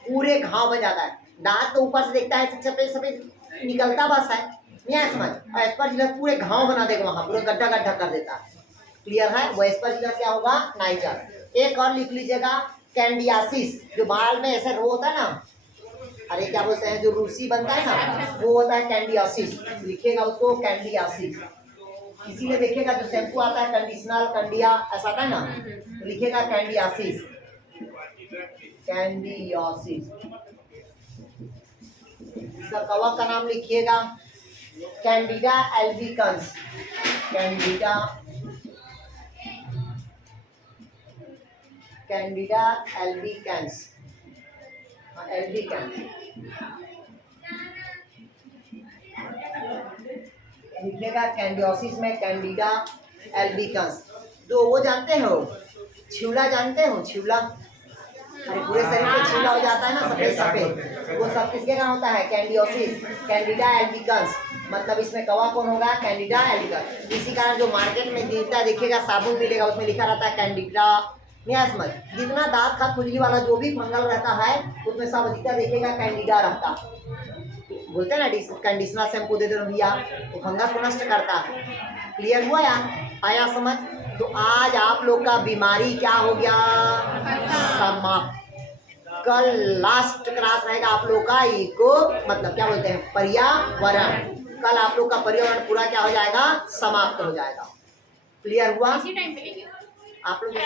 पूरे घाव बन जाता है। दांत तो ऊपर से देखता है सफेद सफेद निकलता बस है, नहीं है समझ? और एस्परजिलस पूरे घाव बना देगा, वहाँ पूरा गड्ढा गड्ढा कर देता है। क्लियर है? वो एस्परजिलस क्या होगा? नाइजर। एक और लिख लीजिएगा कैंडियासिस, जो बाल में ऐसे रो होता है ना, अरे क्या बोलते हैं, जो रूसी बनता है ना, वो होता है कैंडियासिस। लिखिएगा उसको कैंडियासिस। इसीलिए देखिएगा जो शैम्पू आता है कंडीशनर, कंडिया ऐसा आता है ना, तो लिखिएगा कैंडियासिस, कैंडियासिस। इसका कवक का नाम लिखिएगा Candida albicans, Candida, Candida albicans, albicans लिखिएगा। कैंडियोसिस में कैंडिडा एल्बिकन्स। जो वो जानते हो छिवला, जानते हो छिवला? अरे पूरे शरीर में छिवला हो जाता है ना, सफेद सफेद, वो सब किसके कारण होता है? कैंडियोसिस, कैंडिडा एल्बिकन्स। मतलब इसमें कवक कौन होगा? Candida albicans. इसी कारण जो मार्केट में मिलता देखिएगा, साबुन मिलेगा, उसमें लिखा रहता है कैंडिडा, नहीं समझ? जितना दांत खाद खुजली वाला जो भी फंगल रहता है उसमें सब अधिकतर देखिएगा कैंडिडा रहता। बोलते हैं ना कंडीशनर शैम्पू दे दो भैया, वो फंगस को नष्ट करता है। क्लियर हुआ या? आया समझ? तो आज आप लोग का बीमारी क्या हो गया? समाप्त। कल लास्ट क्लास रहेगा आप लोग का इको, मतलब क्या बोलते हैं, पर्यावरण। कल आप लोग का पर्यावरण पूरा क्या हो जाएगा? समाप्त हो जाएगा। क्लियर हुआ? इसी टाइम पे लीजिए आप लोग इसी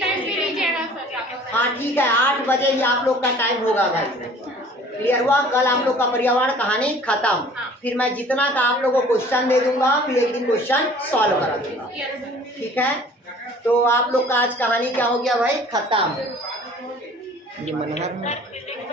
टाइम पे लीजिएगा सर। हाँ ठीक है, 8 बजे ही आप लोग का टाइम होगा भाई। क्लियर हुआ? कल आप लोग का पर्यावरण कहानी खत्म। फिर मैं जितना का आप लोगों को क्वेश्चन दे दूंगा, फिर एक दिन क्वेश्चन सॉल्व करा दूंगा। ठीक है, तो आप लोग का आज कहानी क्या हो गया भाई, खत्म। ये मनहर सर फिजिक्स